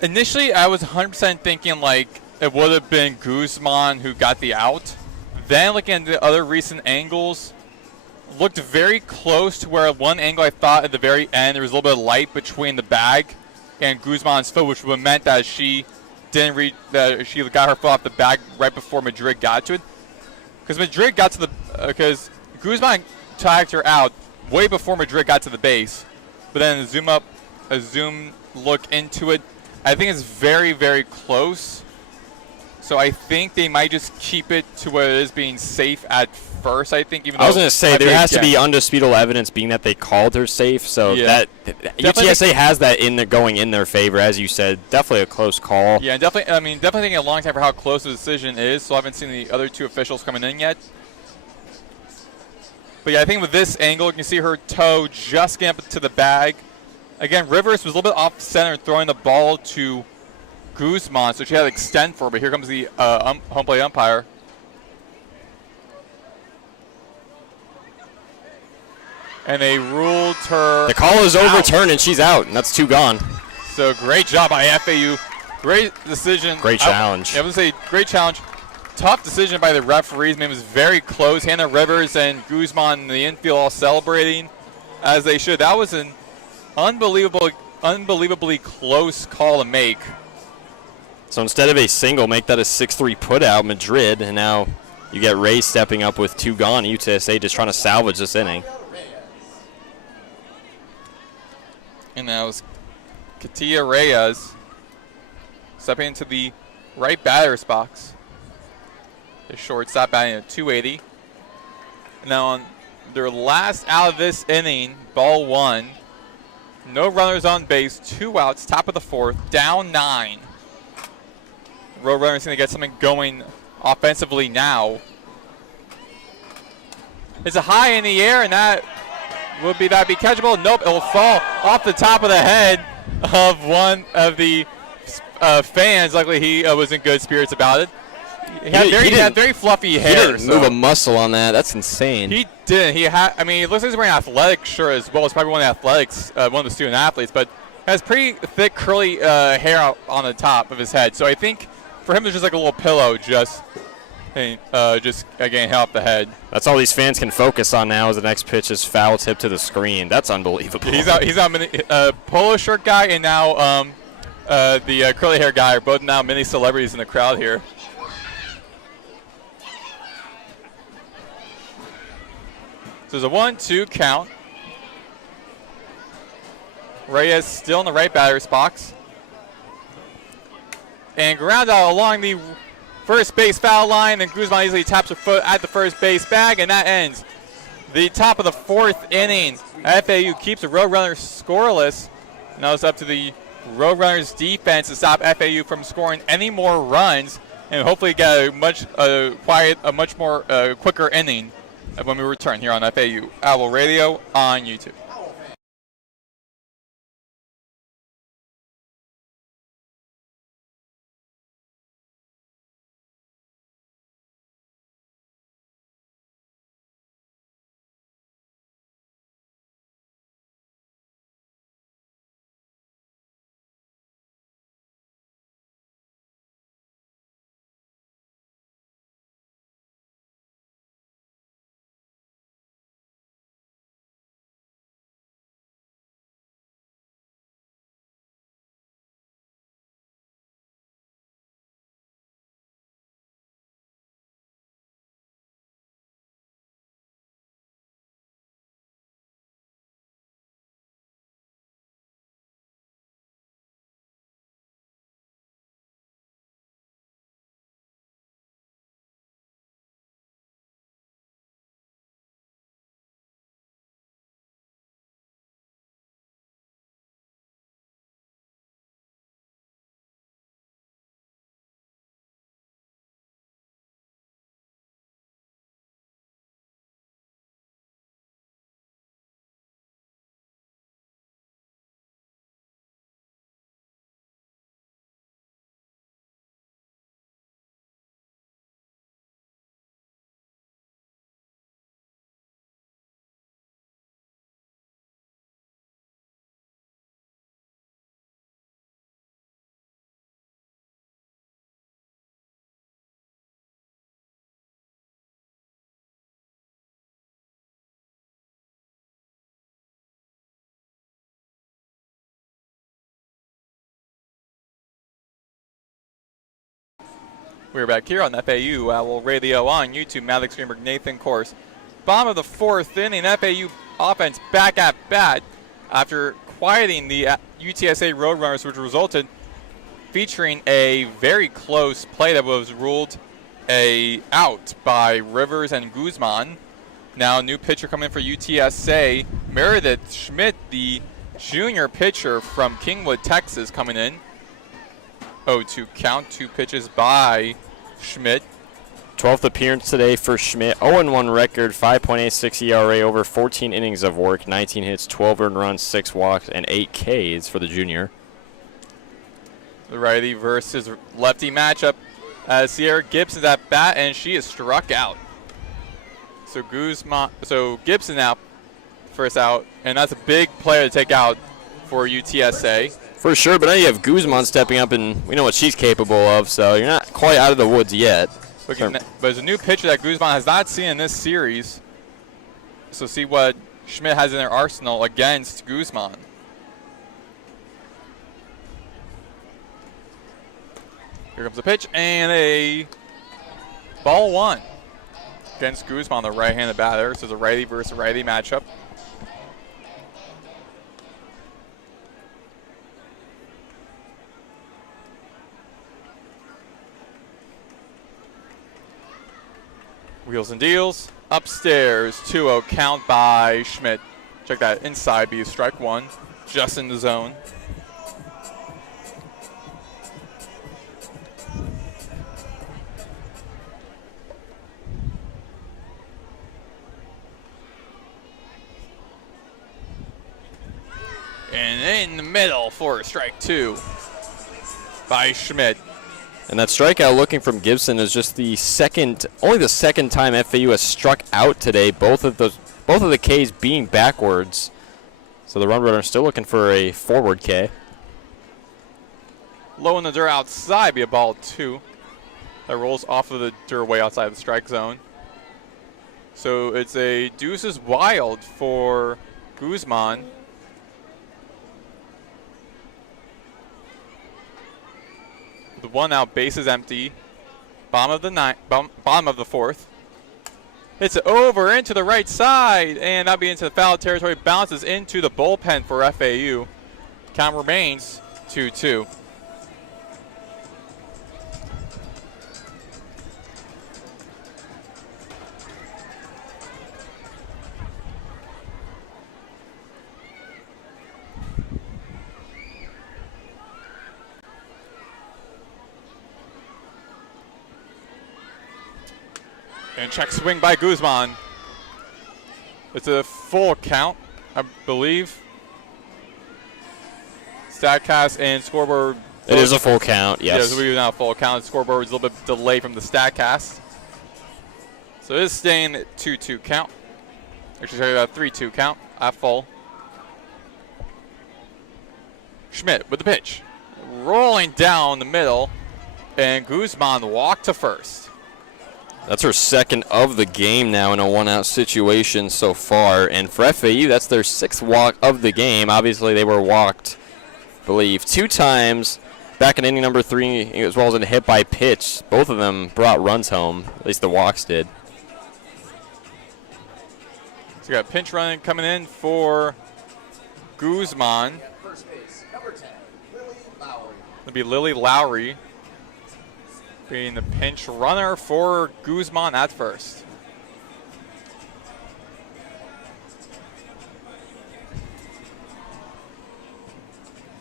Initially, I was 100% thinking like it would have been Guzman who got the out. Then looking at the other recent angles, looked very close to where one angle I thought at the very end there was a little bit of light between the bag and Guzman's foot, which would have meant that she didn't read that she got her foot off the bag right before Madrid got to it. Because Madrid got to the because Guzman tagged her out way before Madrid got to the base. But then a zoom look into it. I think it's very, very close. So I think they might just keep it to where it is being safe at first, I think. Even though I was going to say, there has to be undisputable evidence being that they called her safe. So yeah. that UTSA has that going in their favor, as you said. Definitely a close call. Yeah, definitely. I mean, definitely taking a long time for how close the decision is. So I haven't seen the other two officials coming in yet. But yeah, I think with this angle, you can see her toe just getting up to the bag. Again, Rivers was a little bit off center throwing the ball to Guzman, so she had to extend for it. But here comes the home plate umpire. And they ruled her. The call is overturned, and she's out, and that's two gone. So great job by FAU. Great decision. Great challenge. I would say great challenge. Tough decision by the referees. I mean, it was very close. Hannah Rivers and Guzman in the infield all celebrating as they should. That was an unbelievably close call to make. So instead of a single, make that a 6-3 put out, Madrid, and now you get Ray stepping up with two gone. UTSA just trying to salvage this inning. And that was Katia Reyes stepping into the right batter's box. The shortstop batting at 280. Now on their last out of this inning, ball one. No runners on base, 2 outs, top of the fourth, down 9. Roadrunner's going to get something going offensively now. It's a high in the air, and that be catchable? Nope, it will fall off the top of the head of one of the fans. Luckily, he was in good spirits about it. He had very fluffy hair. He didn't move a muscle on that. That's insane. He didn't. I mean, it looks like he's wearing an athletic shirt as well. It's probably one of the student athletes, but has pretty thick, curly hair out on the top of his head. So I think for him, it's just like a little pillow just And just again hit off the head. That's all these fans can focus on now. Is the next pitch is foul tip to the screen. That's unbelievable. He's out. Polo shirt guy and now the curly hair guy are both now mini celebrities in the crowd here. So there's a 1-2 count. Reyes still in the right batter's box. And ground out along the first base foul line, and Guzman easily taps her foot at the first base bag, and that ends the top of the 4th inning. FAU keeps the Roadrunners scoreless. Now it's up to the Roadrunners defense to stop FAU from scoring any more runs, and hopefully get a much more quicker inning when we return here on FAU Owl Radio on YouTube. We're back here on FAU Owl Radio on YouTube. Maddox, Greenberg, Nathan, Korst. Bottom of the 4th inning, FAU offense back at bat after quieting the UTSA Roadrunners, which resulted featuring a very close play that was ruled a out by Rivers and Guzman. Now, new pitcher coming in for UTSA, Meredith Schmidt, the junior pitcher from Kingwood, Texas, coming in. 0-2 count, 2 pitches by Schmidt. 12th appearance today for Schmidt. 0-1 record, 5.86 ERA over 14 innings of work, 19 hits, 12 earned runs, 6 walks, and 8 Ks for the junior. The righty versus lefty matchup. Sierra Gibson's at bat, and she is struck out. So Gibson now first out, and that's a big player to take out for UTSA. For sure, but now you have Guzman stepping up, and we know what she's capable of, so you're not quite out of the woods yet. But there's a new pitcher that Guzman has not seen in this series. So see what Schmidt has in their arsenal against Guzman. Here comes the pitch, and a ball 1 against Guzman, the right-handed batter. So it's a righty versus righty matchup. Wheels and deals. Upstairs, 2-0 count by Schmidt. Check that inside B, strike 1, just in the zone. And in the middle for strike 2 by Schmidt. And that strikeout looking from Gibson is just only the second time FAU has struck out today. Both of the Ks being backwards. So the run runner still looking for a forward K. Low in the dirt outside, be a ball 2. that rolls off of the dirt way outside the strike zone. So it's a deuces wild for Guzman. The 1 out, base is empty. Bottom of the fourth. Hits it over into the right side, and that'll be into the foul territory. Bounces into the bullpen for FAU. Count remains 2-2. And check swing by Guzman. It's a full count, I believe. StatCast and scoreboard. It is a full count, yes. Yeah, so we now a full count. The scoreboard was a little bit delayed from the StatCast. So it is staying at 2-2 count. Actually, sorry, about 3-2 count at full. Schmidt with the pitch. Rolling down the middle. And Guzman walked to first. That's her second of the game now in a 1-out situation so far. And for FAU, that's their 6th walk of the game. Obviously, they were walked, I believe, 2 times back in inning number 3, as well as a hit by pitch. Both of them brought runs home. At least the walks did. So we got a pinch running coming in for Guzman. First base, number 10, Lily Lowry. It'll be Lily Lowry being the pinch runner for Guzman at first.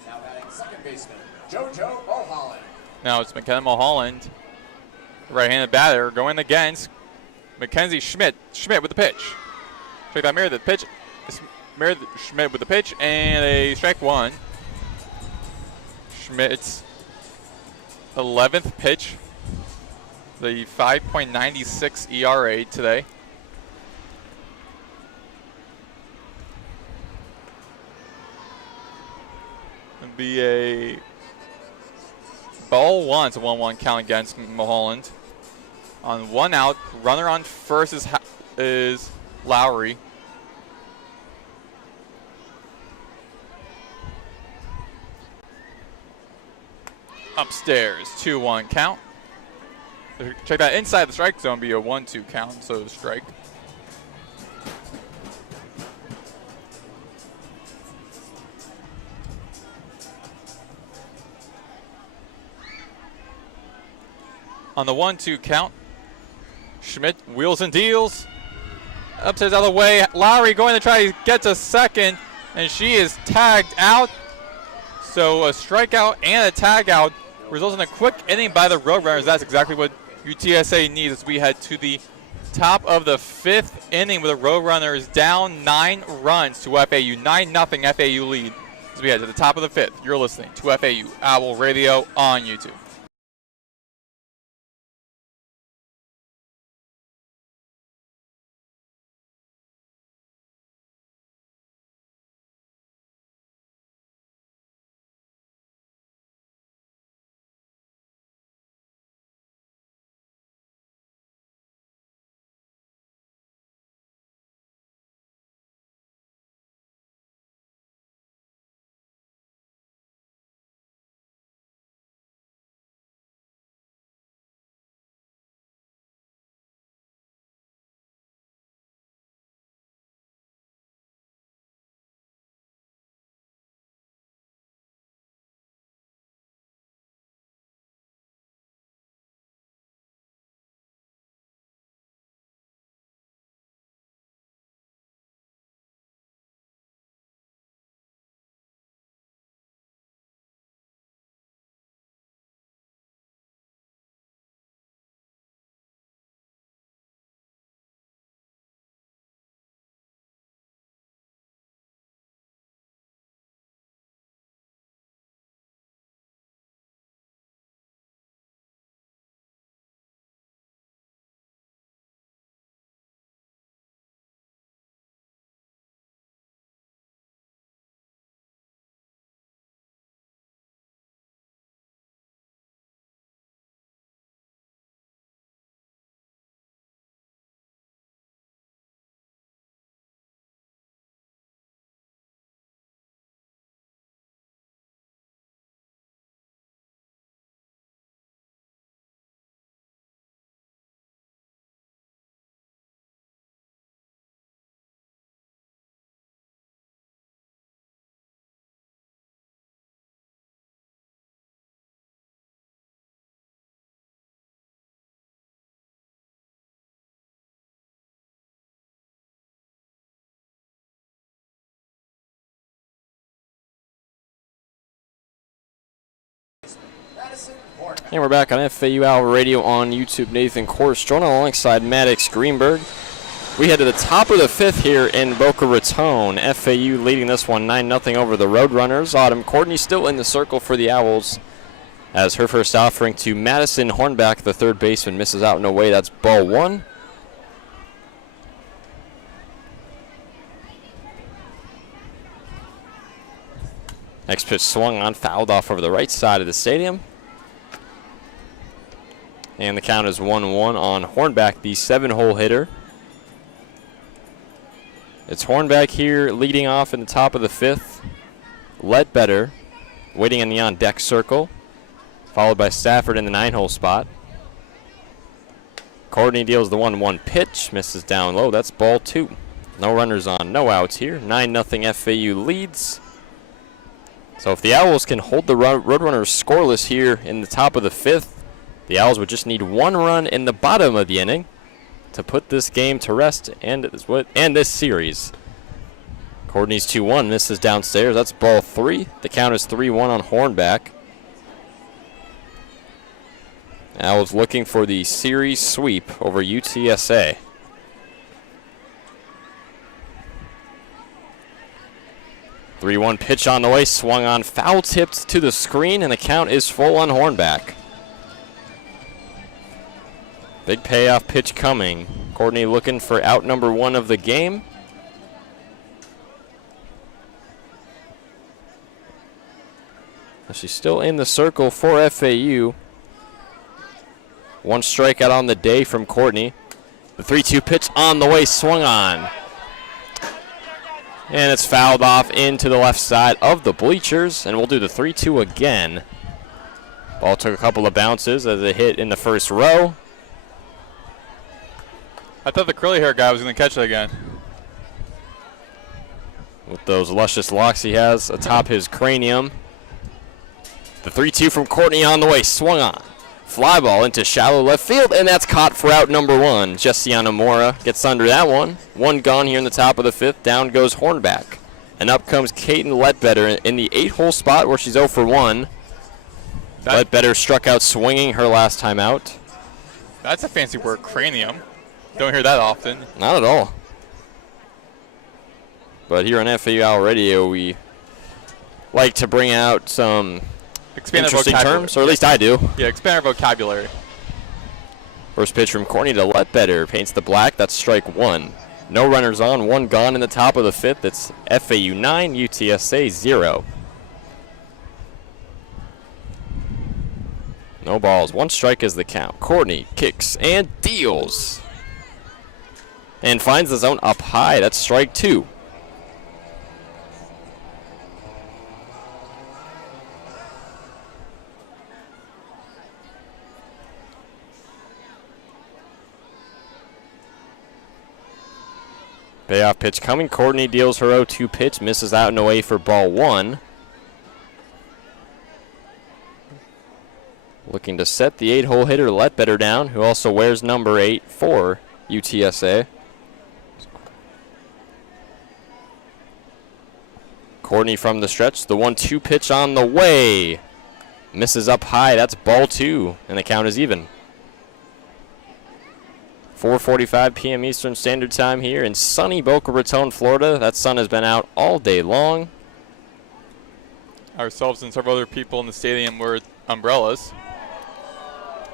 Now batting second baseman, JoJo Mulholland. Now it's McKenna Mulholland, right-handed batter, going against Mackenzie Schmidt. Schmidt with the pitch. Check that mirror, the pitch. Schmidt with the pitch, and a strike 1. Schmidt's 11th pitch. The 5.96 ERA today. It'll be a ball 1. It's a 1-1 count against Mulholland. On 1 out, runner on first is Lowry. Upstairs, 2-1 count. Check that inside the strike zone, be a 1-2 count, so strike. On the 1-2 count, Schmidt wheels and deals. Upstairs out of the way. Lowry going to try to get to second, and she is tagged out. So a strikeout and a tag out results in a quick inning by the Roadrunners. That's exactly what UTSA needs as we head to the top of the 5th inning with the Roadrunners down 9 runs to FAU. 9-0 FAU lead as we head to the top of the 5th. You're listening to FAU Owl Radio on YouTube. Madison Hornback. And we're back on FAU Owl Radio on YouTube. Nathan Korst joining alongside Maddox Greenberg. We head to the top of the fifth here in Boca Raton. FAU leading this one 9-0 over the Roadrunners. Autumn Courtney still in the circle for the Owls as her first offering to Madison Hornback, the third baseman, misses out and away. That's ball one. Next pitch swung on, fouled off over the right side of the stadium. And the count is 1-1 on Hornback, the 7-hole hitter. It's Hornback here leading off in the top of the fifth. Ledbetter waiting in the on-deck circle, followed by Stafford in the 9-hole spot. Courtney deals the 1-1 pitch, misses down low. That's ball two. No runners on, no outs here. 9-0 FAU leads. So if the Owls can hold the Roadrunners scoreless here in the top of the fifth, the Owls would just need one run in the bottom of the inning to put this game to rest and this series. Courtney's 2-1 misses downstairs. That's ball three. The count is 3-1 on Hornback. Owls looking for the series sweep over UTSA. Three-one pitch on the way, swung on, foul tipped to the screen, and the count is full on Hornback. Big payoff pitch coming. Courtney looking for out number one of the game. She's still in the circle for FAU. One strikeout on the day from Courtney. The 3-2 pitch on the way, swung on. And it's fouled off into the left side of the bleachers, and we'll do the 3-2 again. Ball took a couple of bounces as it hit in the first row. I thought the curly hair guy was going to catch it again. With those luscious locks he has atop his cranium. The 3-2 from Courtney on the way, swung on. Fly ball into shallow left field, and that's caught for out number one. Jessiana Mora gets under that one. One gone here in the top of the fifth. Down goes Hornback. And up comes Kaiten Ledbetter in the 8-hole spot where she's 0 for 1. Ledbetter struck out swinging her last time out. That's a fancy word, cranium. Don't hear that often. Not at all. But here on FAU Owl Radio, we like to bring out some Expand interesting terms, or at least I do. Yeah, expand our vocabulary. First pitch from Courtney to Ledbetter. Paints the black. That's strike one. No runners on. One gone in the top of the fifth. It's FAU 9, UTSA 0. No balls. One strike is the count. Courtney kicks and deals. And finds the zone up high. That's strike two. Payoff pitch coming. Courtney deals her 0-2 pitch. Misses out and away for ball one. Looking to set the 8-hole hitter Ledbetter down, who also wears number 8 for UTSA. Courtney from the stretch. The 1-2 pitch on the way. Misses up high. That's ball two, and the count is even. 4:45 p.m. Eastern Standard Time here in sunny Boca Raton, Florida. That sun has been out all day long. Ourselves and several other people in the stadium wear umbrellas.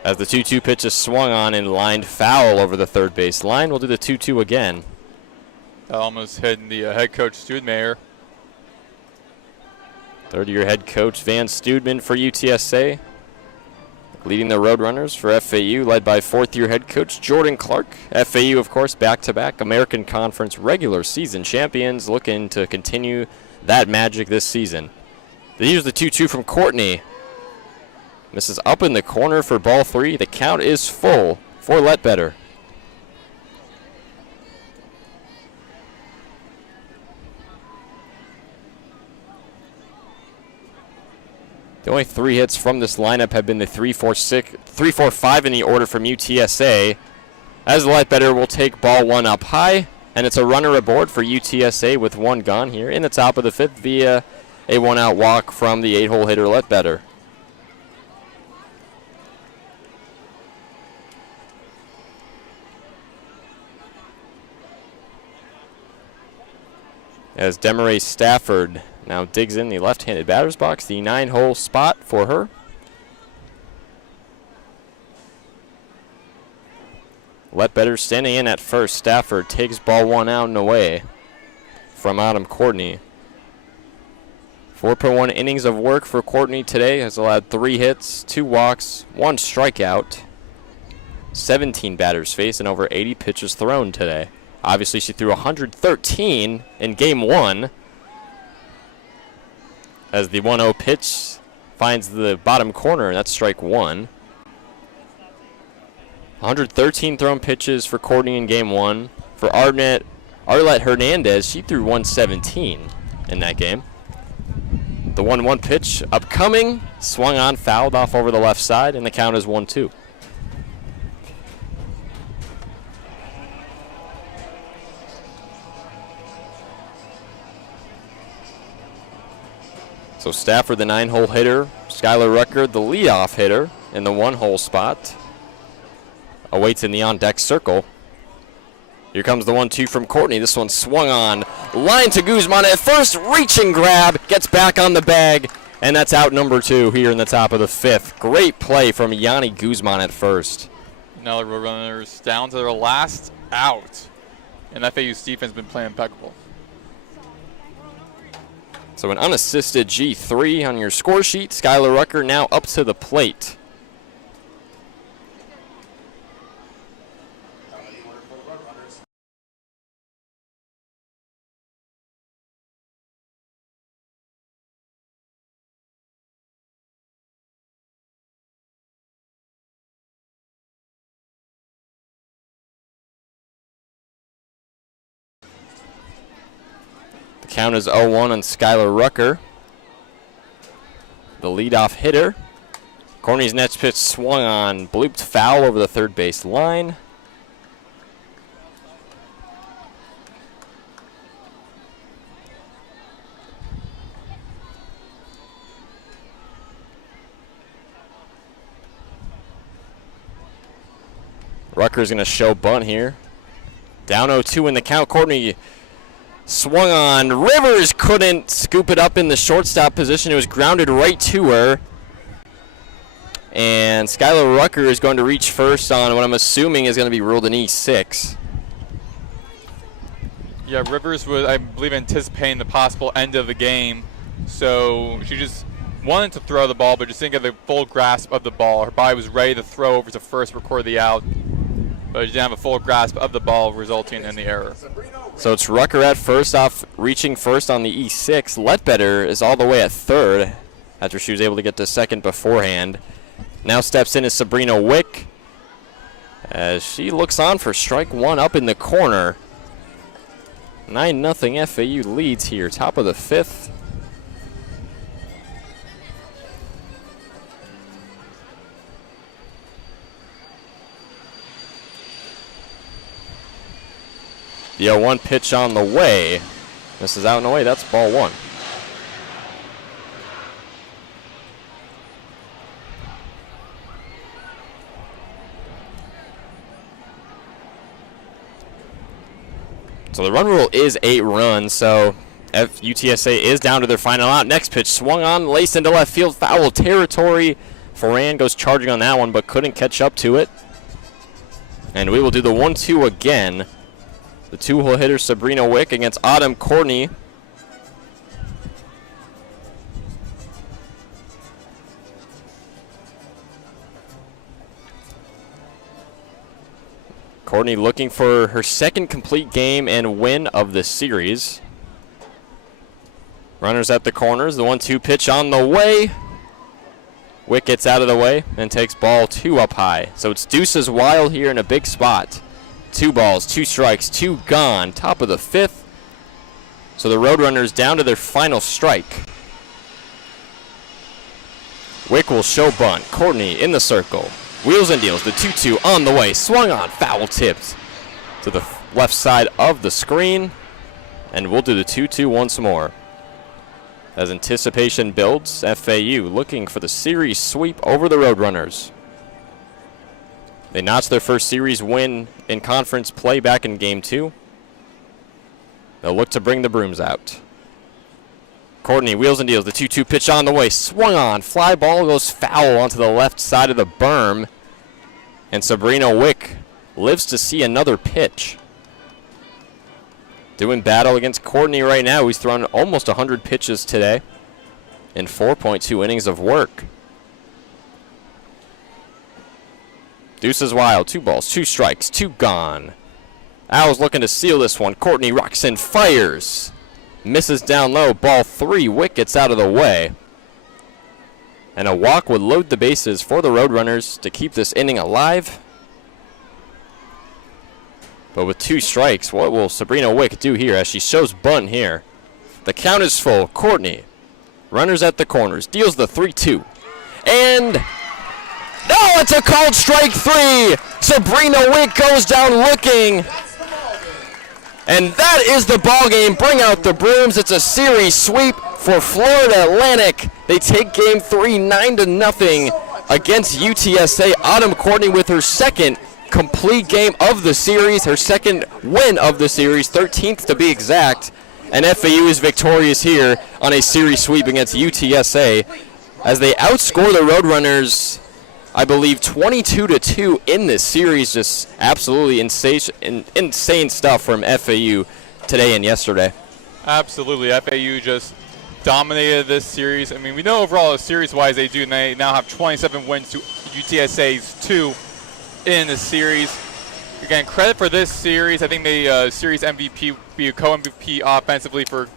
As the 2-2 pitch is swung on and lined foul over the third base line, we'll do the 2-2 again. That almost hit the head coach, Studmayer. Third-year head coach Van Studman for UTSA. Leading the Roadrunners for FAU, led by fourth-year head coach Jordan Clark. FAU, of course, back-to-back American Conference regular season champions, looking to continue that magic this season. Here's the 2-2 from Courtney. Misses up in the corner for ball three. The count is full for Ledbetter. The only three hits from this lineup have been the 3-4-5 in the order from UTSA. As Ledbetter will take ball one up high, and it's a runner aboard for UTSA with one gone here in the top of the fifth via a one-out walk from the 8-hole hitter Ledbetter. as Demaray Stafford now digs in the left-handed batter's box, the 9-hole spot for her. Ledbetter standing in at first. Stafford takes ball 1 out and away from Adam Courtney. 4.1 innings of work for Courtney today. Has allowed 3 hits, 2 walks, 1 strikeout. 17 batters faced and over 80 pitches thrown today. Obviously, she threw 113 in game 1 as the 1-0 pitch finds the bottom corner, and that's strike 1. 113 thrown pitches for Courtney in game 1. For Arlette Hernandez, she threw 117 in that game. The 1-1 pitch upcoming, swung on, fouled off over the left side, and the count is 1-2. So Stafford, the 9-hole hitter. Skylar Rucker, the leadoff hitter in the 1-hole spot, awaits in the on-deck circle. Here comes the 1-2 from Courtney. This one swung on. Line to Guzman at first. Reaching grab. Gets back on the bag. And that's out number 2 here in the top of the 5th. Great play from Yanni Guzman at first. Now the Roadrunners down to their last out. And FAU's defense has been playing impeccable. So an unassisted G3 on your score sheet. Skylar Rucker now up to the plate. Count is 0-1 on Skylar Rucker, the leadoff hitter. Courtney's next pitch swung on, blooped foul over the third base line. Rucker's going to show bunt here. Down 0-2 in the count. Courtney swung on. Rivers couldn't scoop it up in the shortstop position. It was grounded right to her. And Skylar Rucker is going to reach first on what I'm assuming is going to be ruled an E6. Yeah, Rivers was, I believe, anticipating the possible end of the game. So she just wanted to throw the ball, but just didn't get the full grasp of the ball. Her body was ready to throw over to first, record the out, but she didn't have a full grasp of the ball, resulting in the error. So it's Rucker at first off, reaching first on the E6. Ledbetter is all the way at third after she was able to get to second beforehand. Now steps in is Sabrina Wick as she looks on for strike 1 up in the corner. 9-0 FAU leads here, top of the 5th. The 0-1 pitch on the way. This is out and away. That's ball 1. So the run rule is 8 runs, so UTSA is down to their final out. Next pitch swung on, laced into left field, foul territory. Foran goes charging on that one, but couldn't catch up to it. And we will do the 1-2 again. The 2-hole hitter Sabrina Wick against Autumn Courtney. Courtney looking for her second complete game and win of the series. Runners at the corners. The 1-2 pitch on the way. Wick gets out of the way and takes ball 2 up high. So it's Deuces Wild here in a big spot. 2 balls, 2 strikes, 2 gone. Top of the 5th. So the Roadrunners down to their final strike. Wick will show bunt. Courtney in the circle. Wheels and deals. The 2-2 on the way. Swung on. Foul tipped to the left side of the screen. And we'll do the 2-2 once more. As anticipation builds, FAU looking for the series sweep over the Roadrunners. They notched their first series win in conference play back in Game 2. They'll look to bring the brooms out. Courtney wheels and deals. The 2-2 pitch on the way. Swung on. Fly ball goes foul onto the left side of the berm. And Sabrina Wick lives to see another pitch. Doing battle against Courtney right now. He's thrown almost 100 pitches today in 4.2 innings of work. Deuce is wild. 2 balls, 2 strikes, 2 gone. Owls looking to seal this one. Courtney rocks and fires. Misses down low. Ball 3. Wick gets out of the way. And a walk would load the bases for the Roadrunners to keep this inning alive. But with 2 strikes, what will Sabrina Wick do here as she shows bunt here? The count is full. Courtney, runners at the corners, deals the 3-2. And no, it's a called strike 3. Sabrina Wick goes down looking. And that is the ball game. Bring out the brooms. It's a series sweep for Florida Atlantic. They take game 3 9-0 against UTSA. Autumn Courtney with her second complete game of the series, her second win of the series, 13th to be exact. And FAU is victorious here on a series sweep against UTSA as they outscore the Roadrunners, I believe, 22-2 in this series. Just absolutely insane stuff from FAU today and yesterday. Absolutely. FAU just dominated this series. I mean, we know overall series-wise they do, and they now have 27 wins to UTSA's 2 in the series. Again, credit for this series. I think the series MVP will be a co-MVP offensively for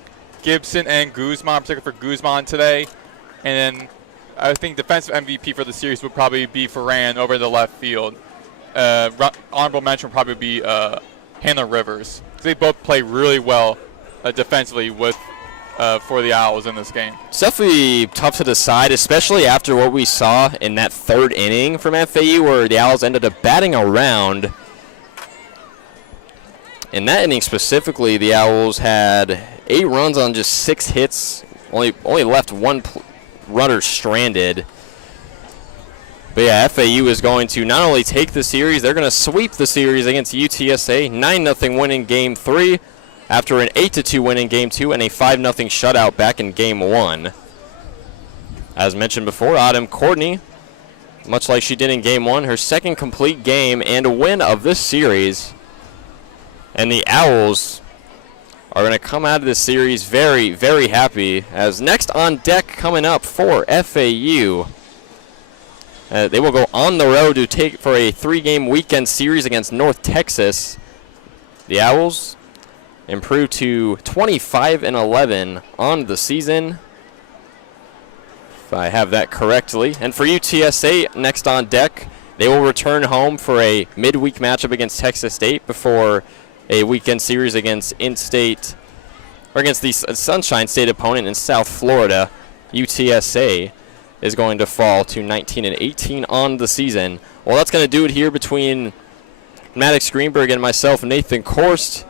Gibson and Guzman, particularly for Guzman today. And then I think defensive MVP for the series would probably be Ferran over the left field. Honorable mention would probably be Hannah Rivers. They both play really well defensively with for the Owls in this game. It's definitely tough to decide, especially after what we saw in that 3rd inning from FAU where the Owls ended up batting around. In that inning specifically, the Owls had 8 runs on just 6 hits, only left 1 runner stranded. But yeah, FAU is going to not only take the series, they're going to sweep the series against UTSA. 9-0 win in Game 3 after an 8-2 win in Game 2 and a 5-0 shutout back in Game 1. As mentioned before, Autumn Courtney, much like she did in Game 1, her second complete game and a win of this series. And the Owls are going to come out of this series very, very happy, as next on deck coming up for FAU, they will go on the road to take for a 3-game weekend series against North Texas. The Owls improve to 25-11 on the season, if I have that correctly. And for UTSA, next on deck, they will return home for a midweek matchup against Texas State before a weekend series against in-state, or against the Sunshine State opponent in South Florida. UTSA is going to fall to 19-18 on the season. Well, that's going to do it here between Maddox, Greenberg, and myself, Nathan Korst.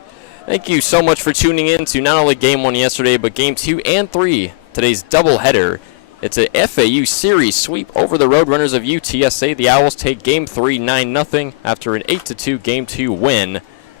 Thank you so much for tuning in to not only Game 1 yesterday, but Game 2 and 3, today's doubleheader. It's a FAU series sweep over the Roadrunners of UTSA. The Owls take Game 3 9-0 after an 8-2 Game 2 win.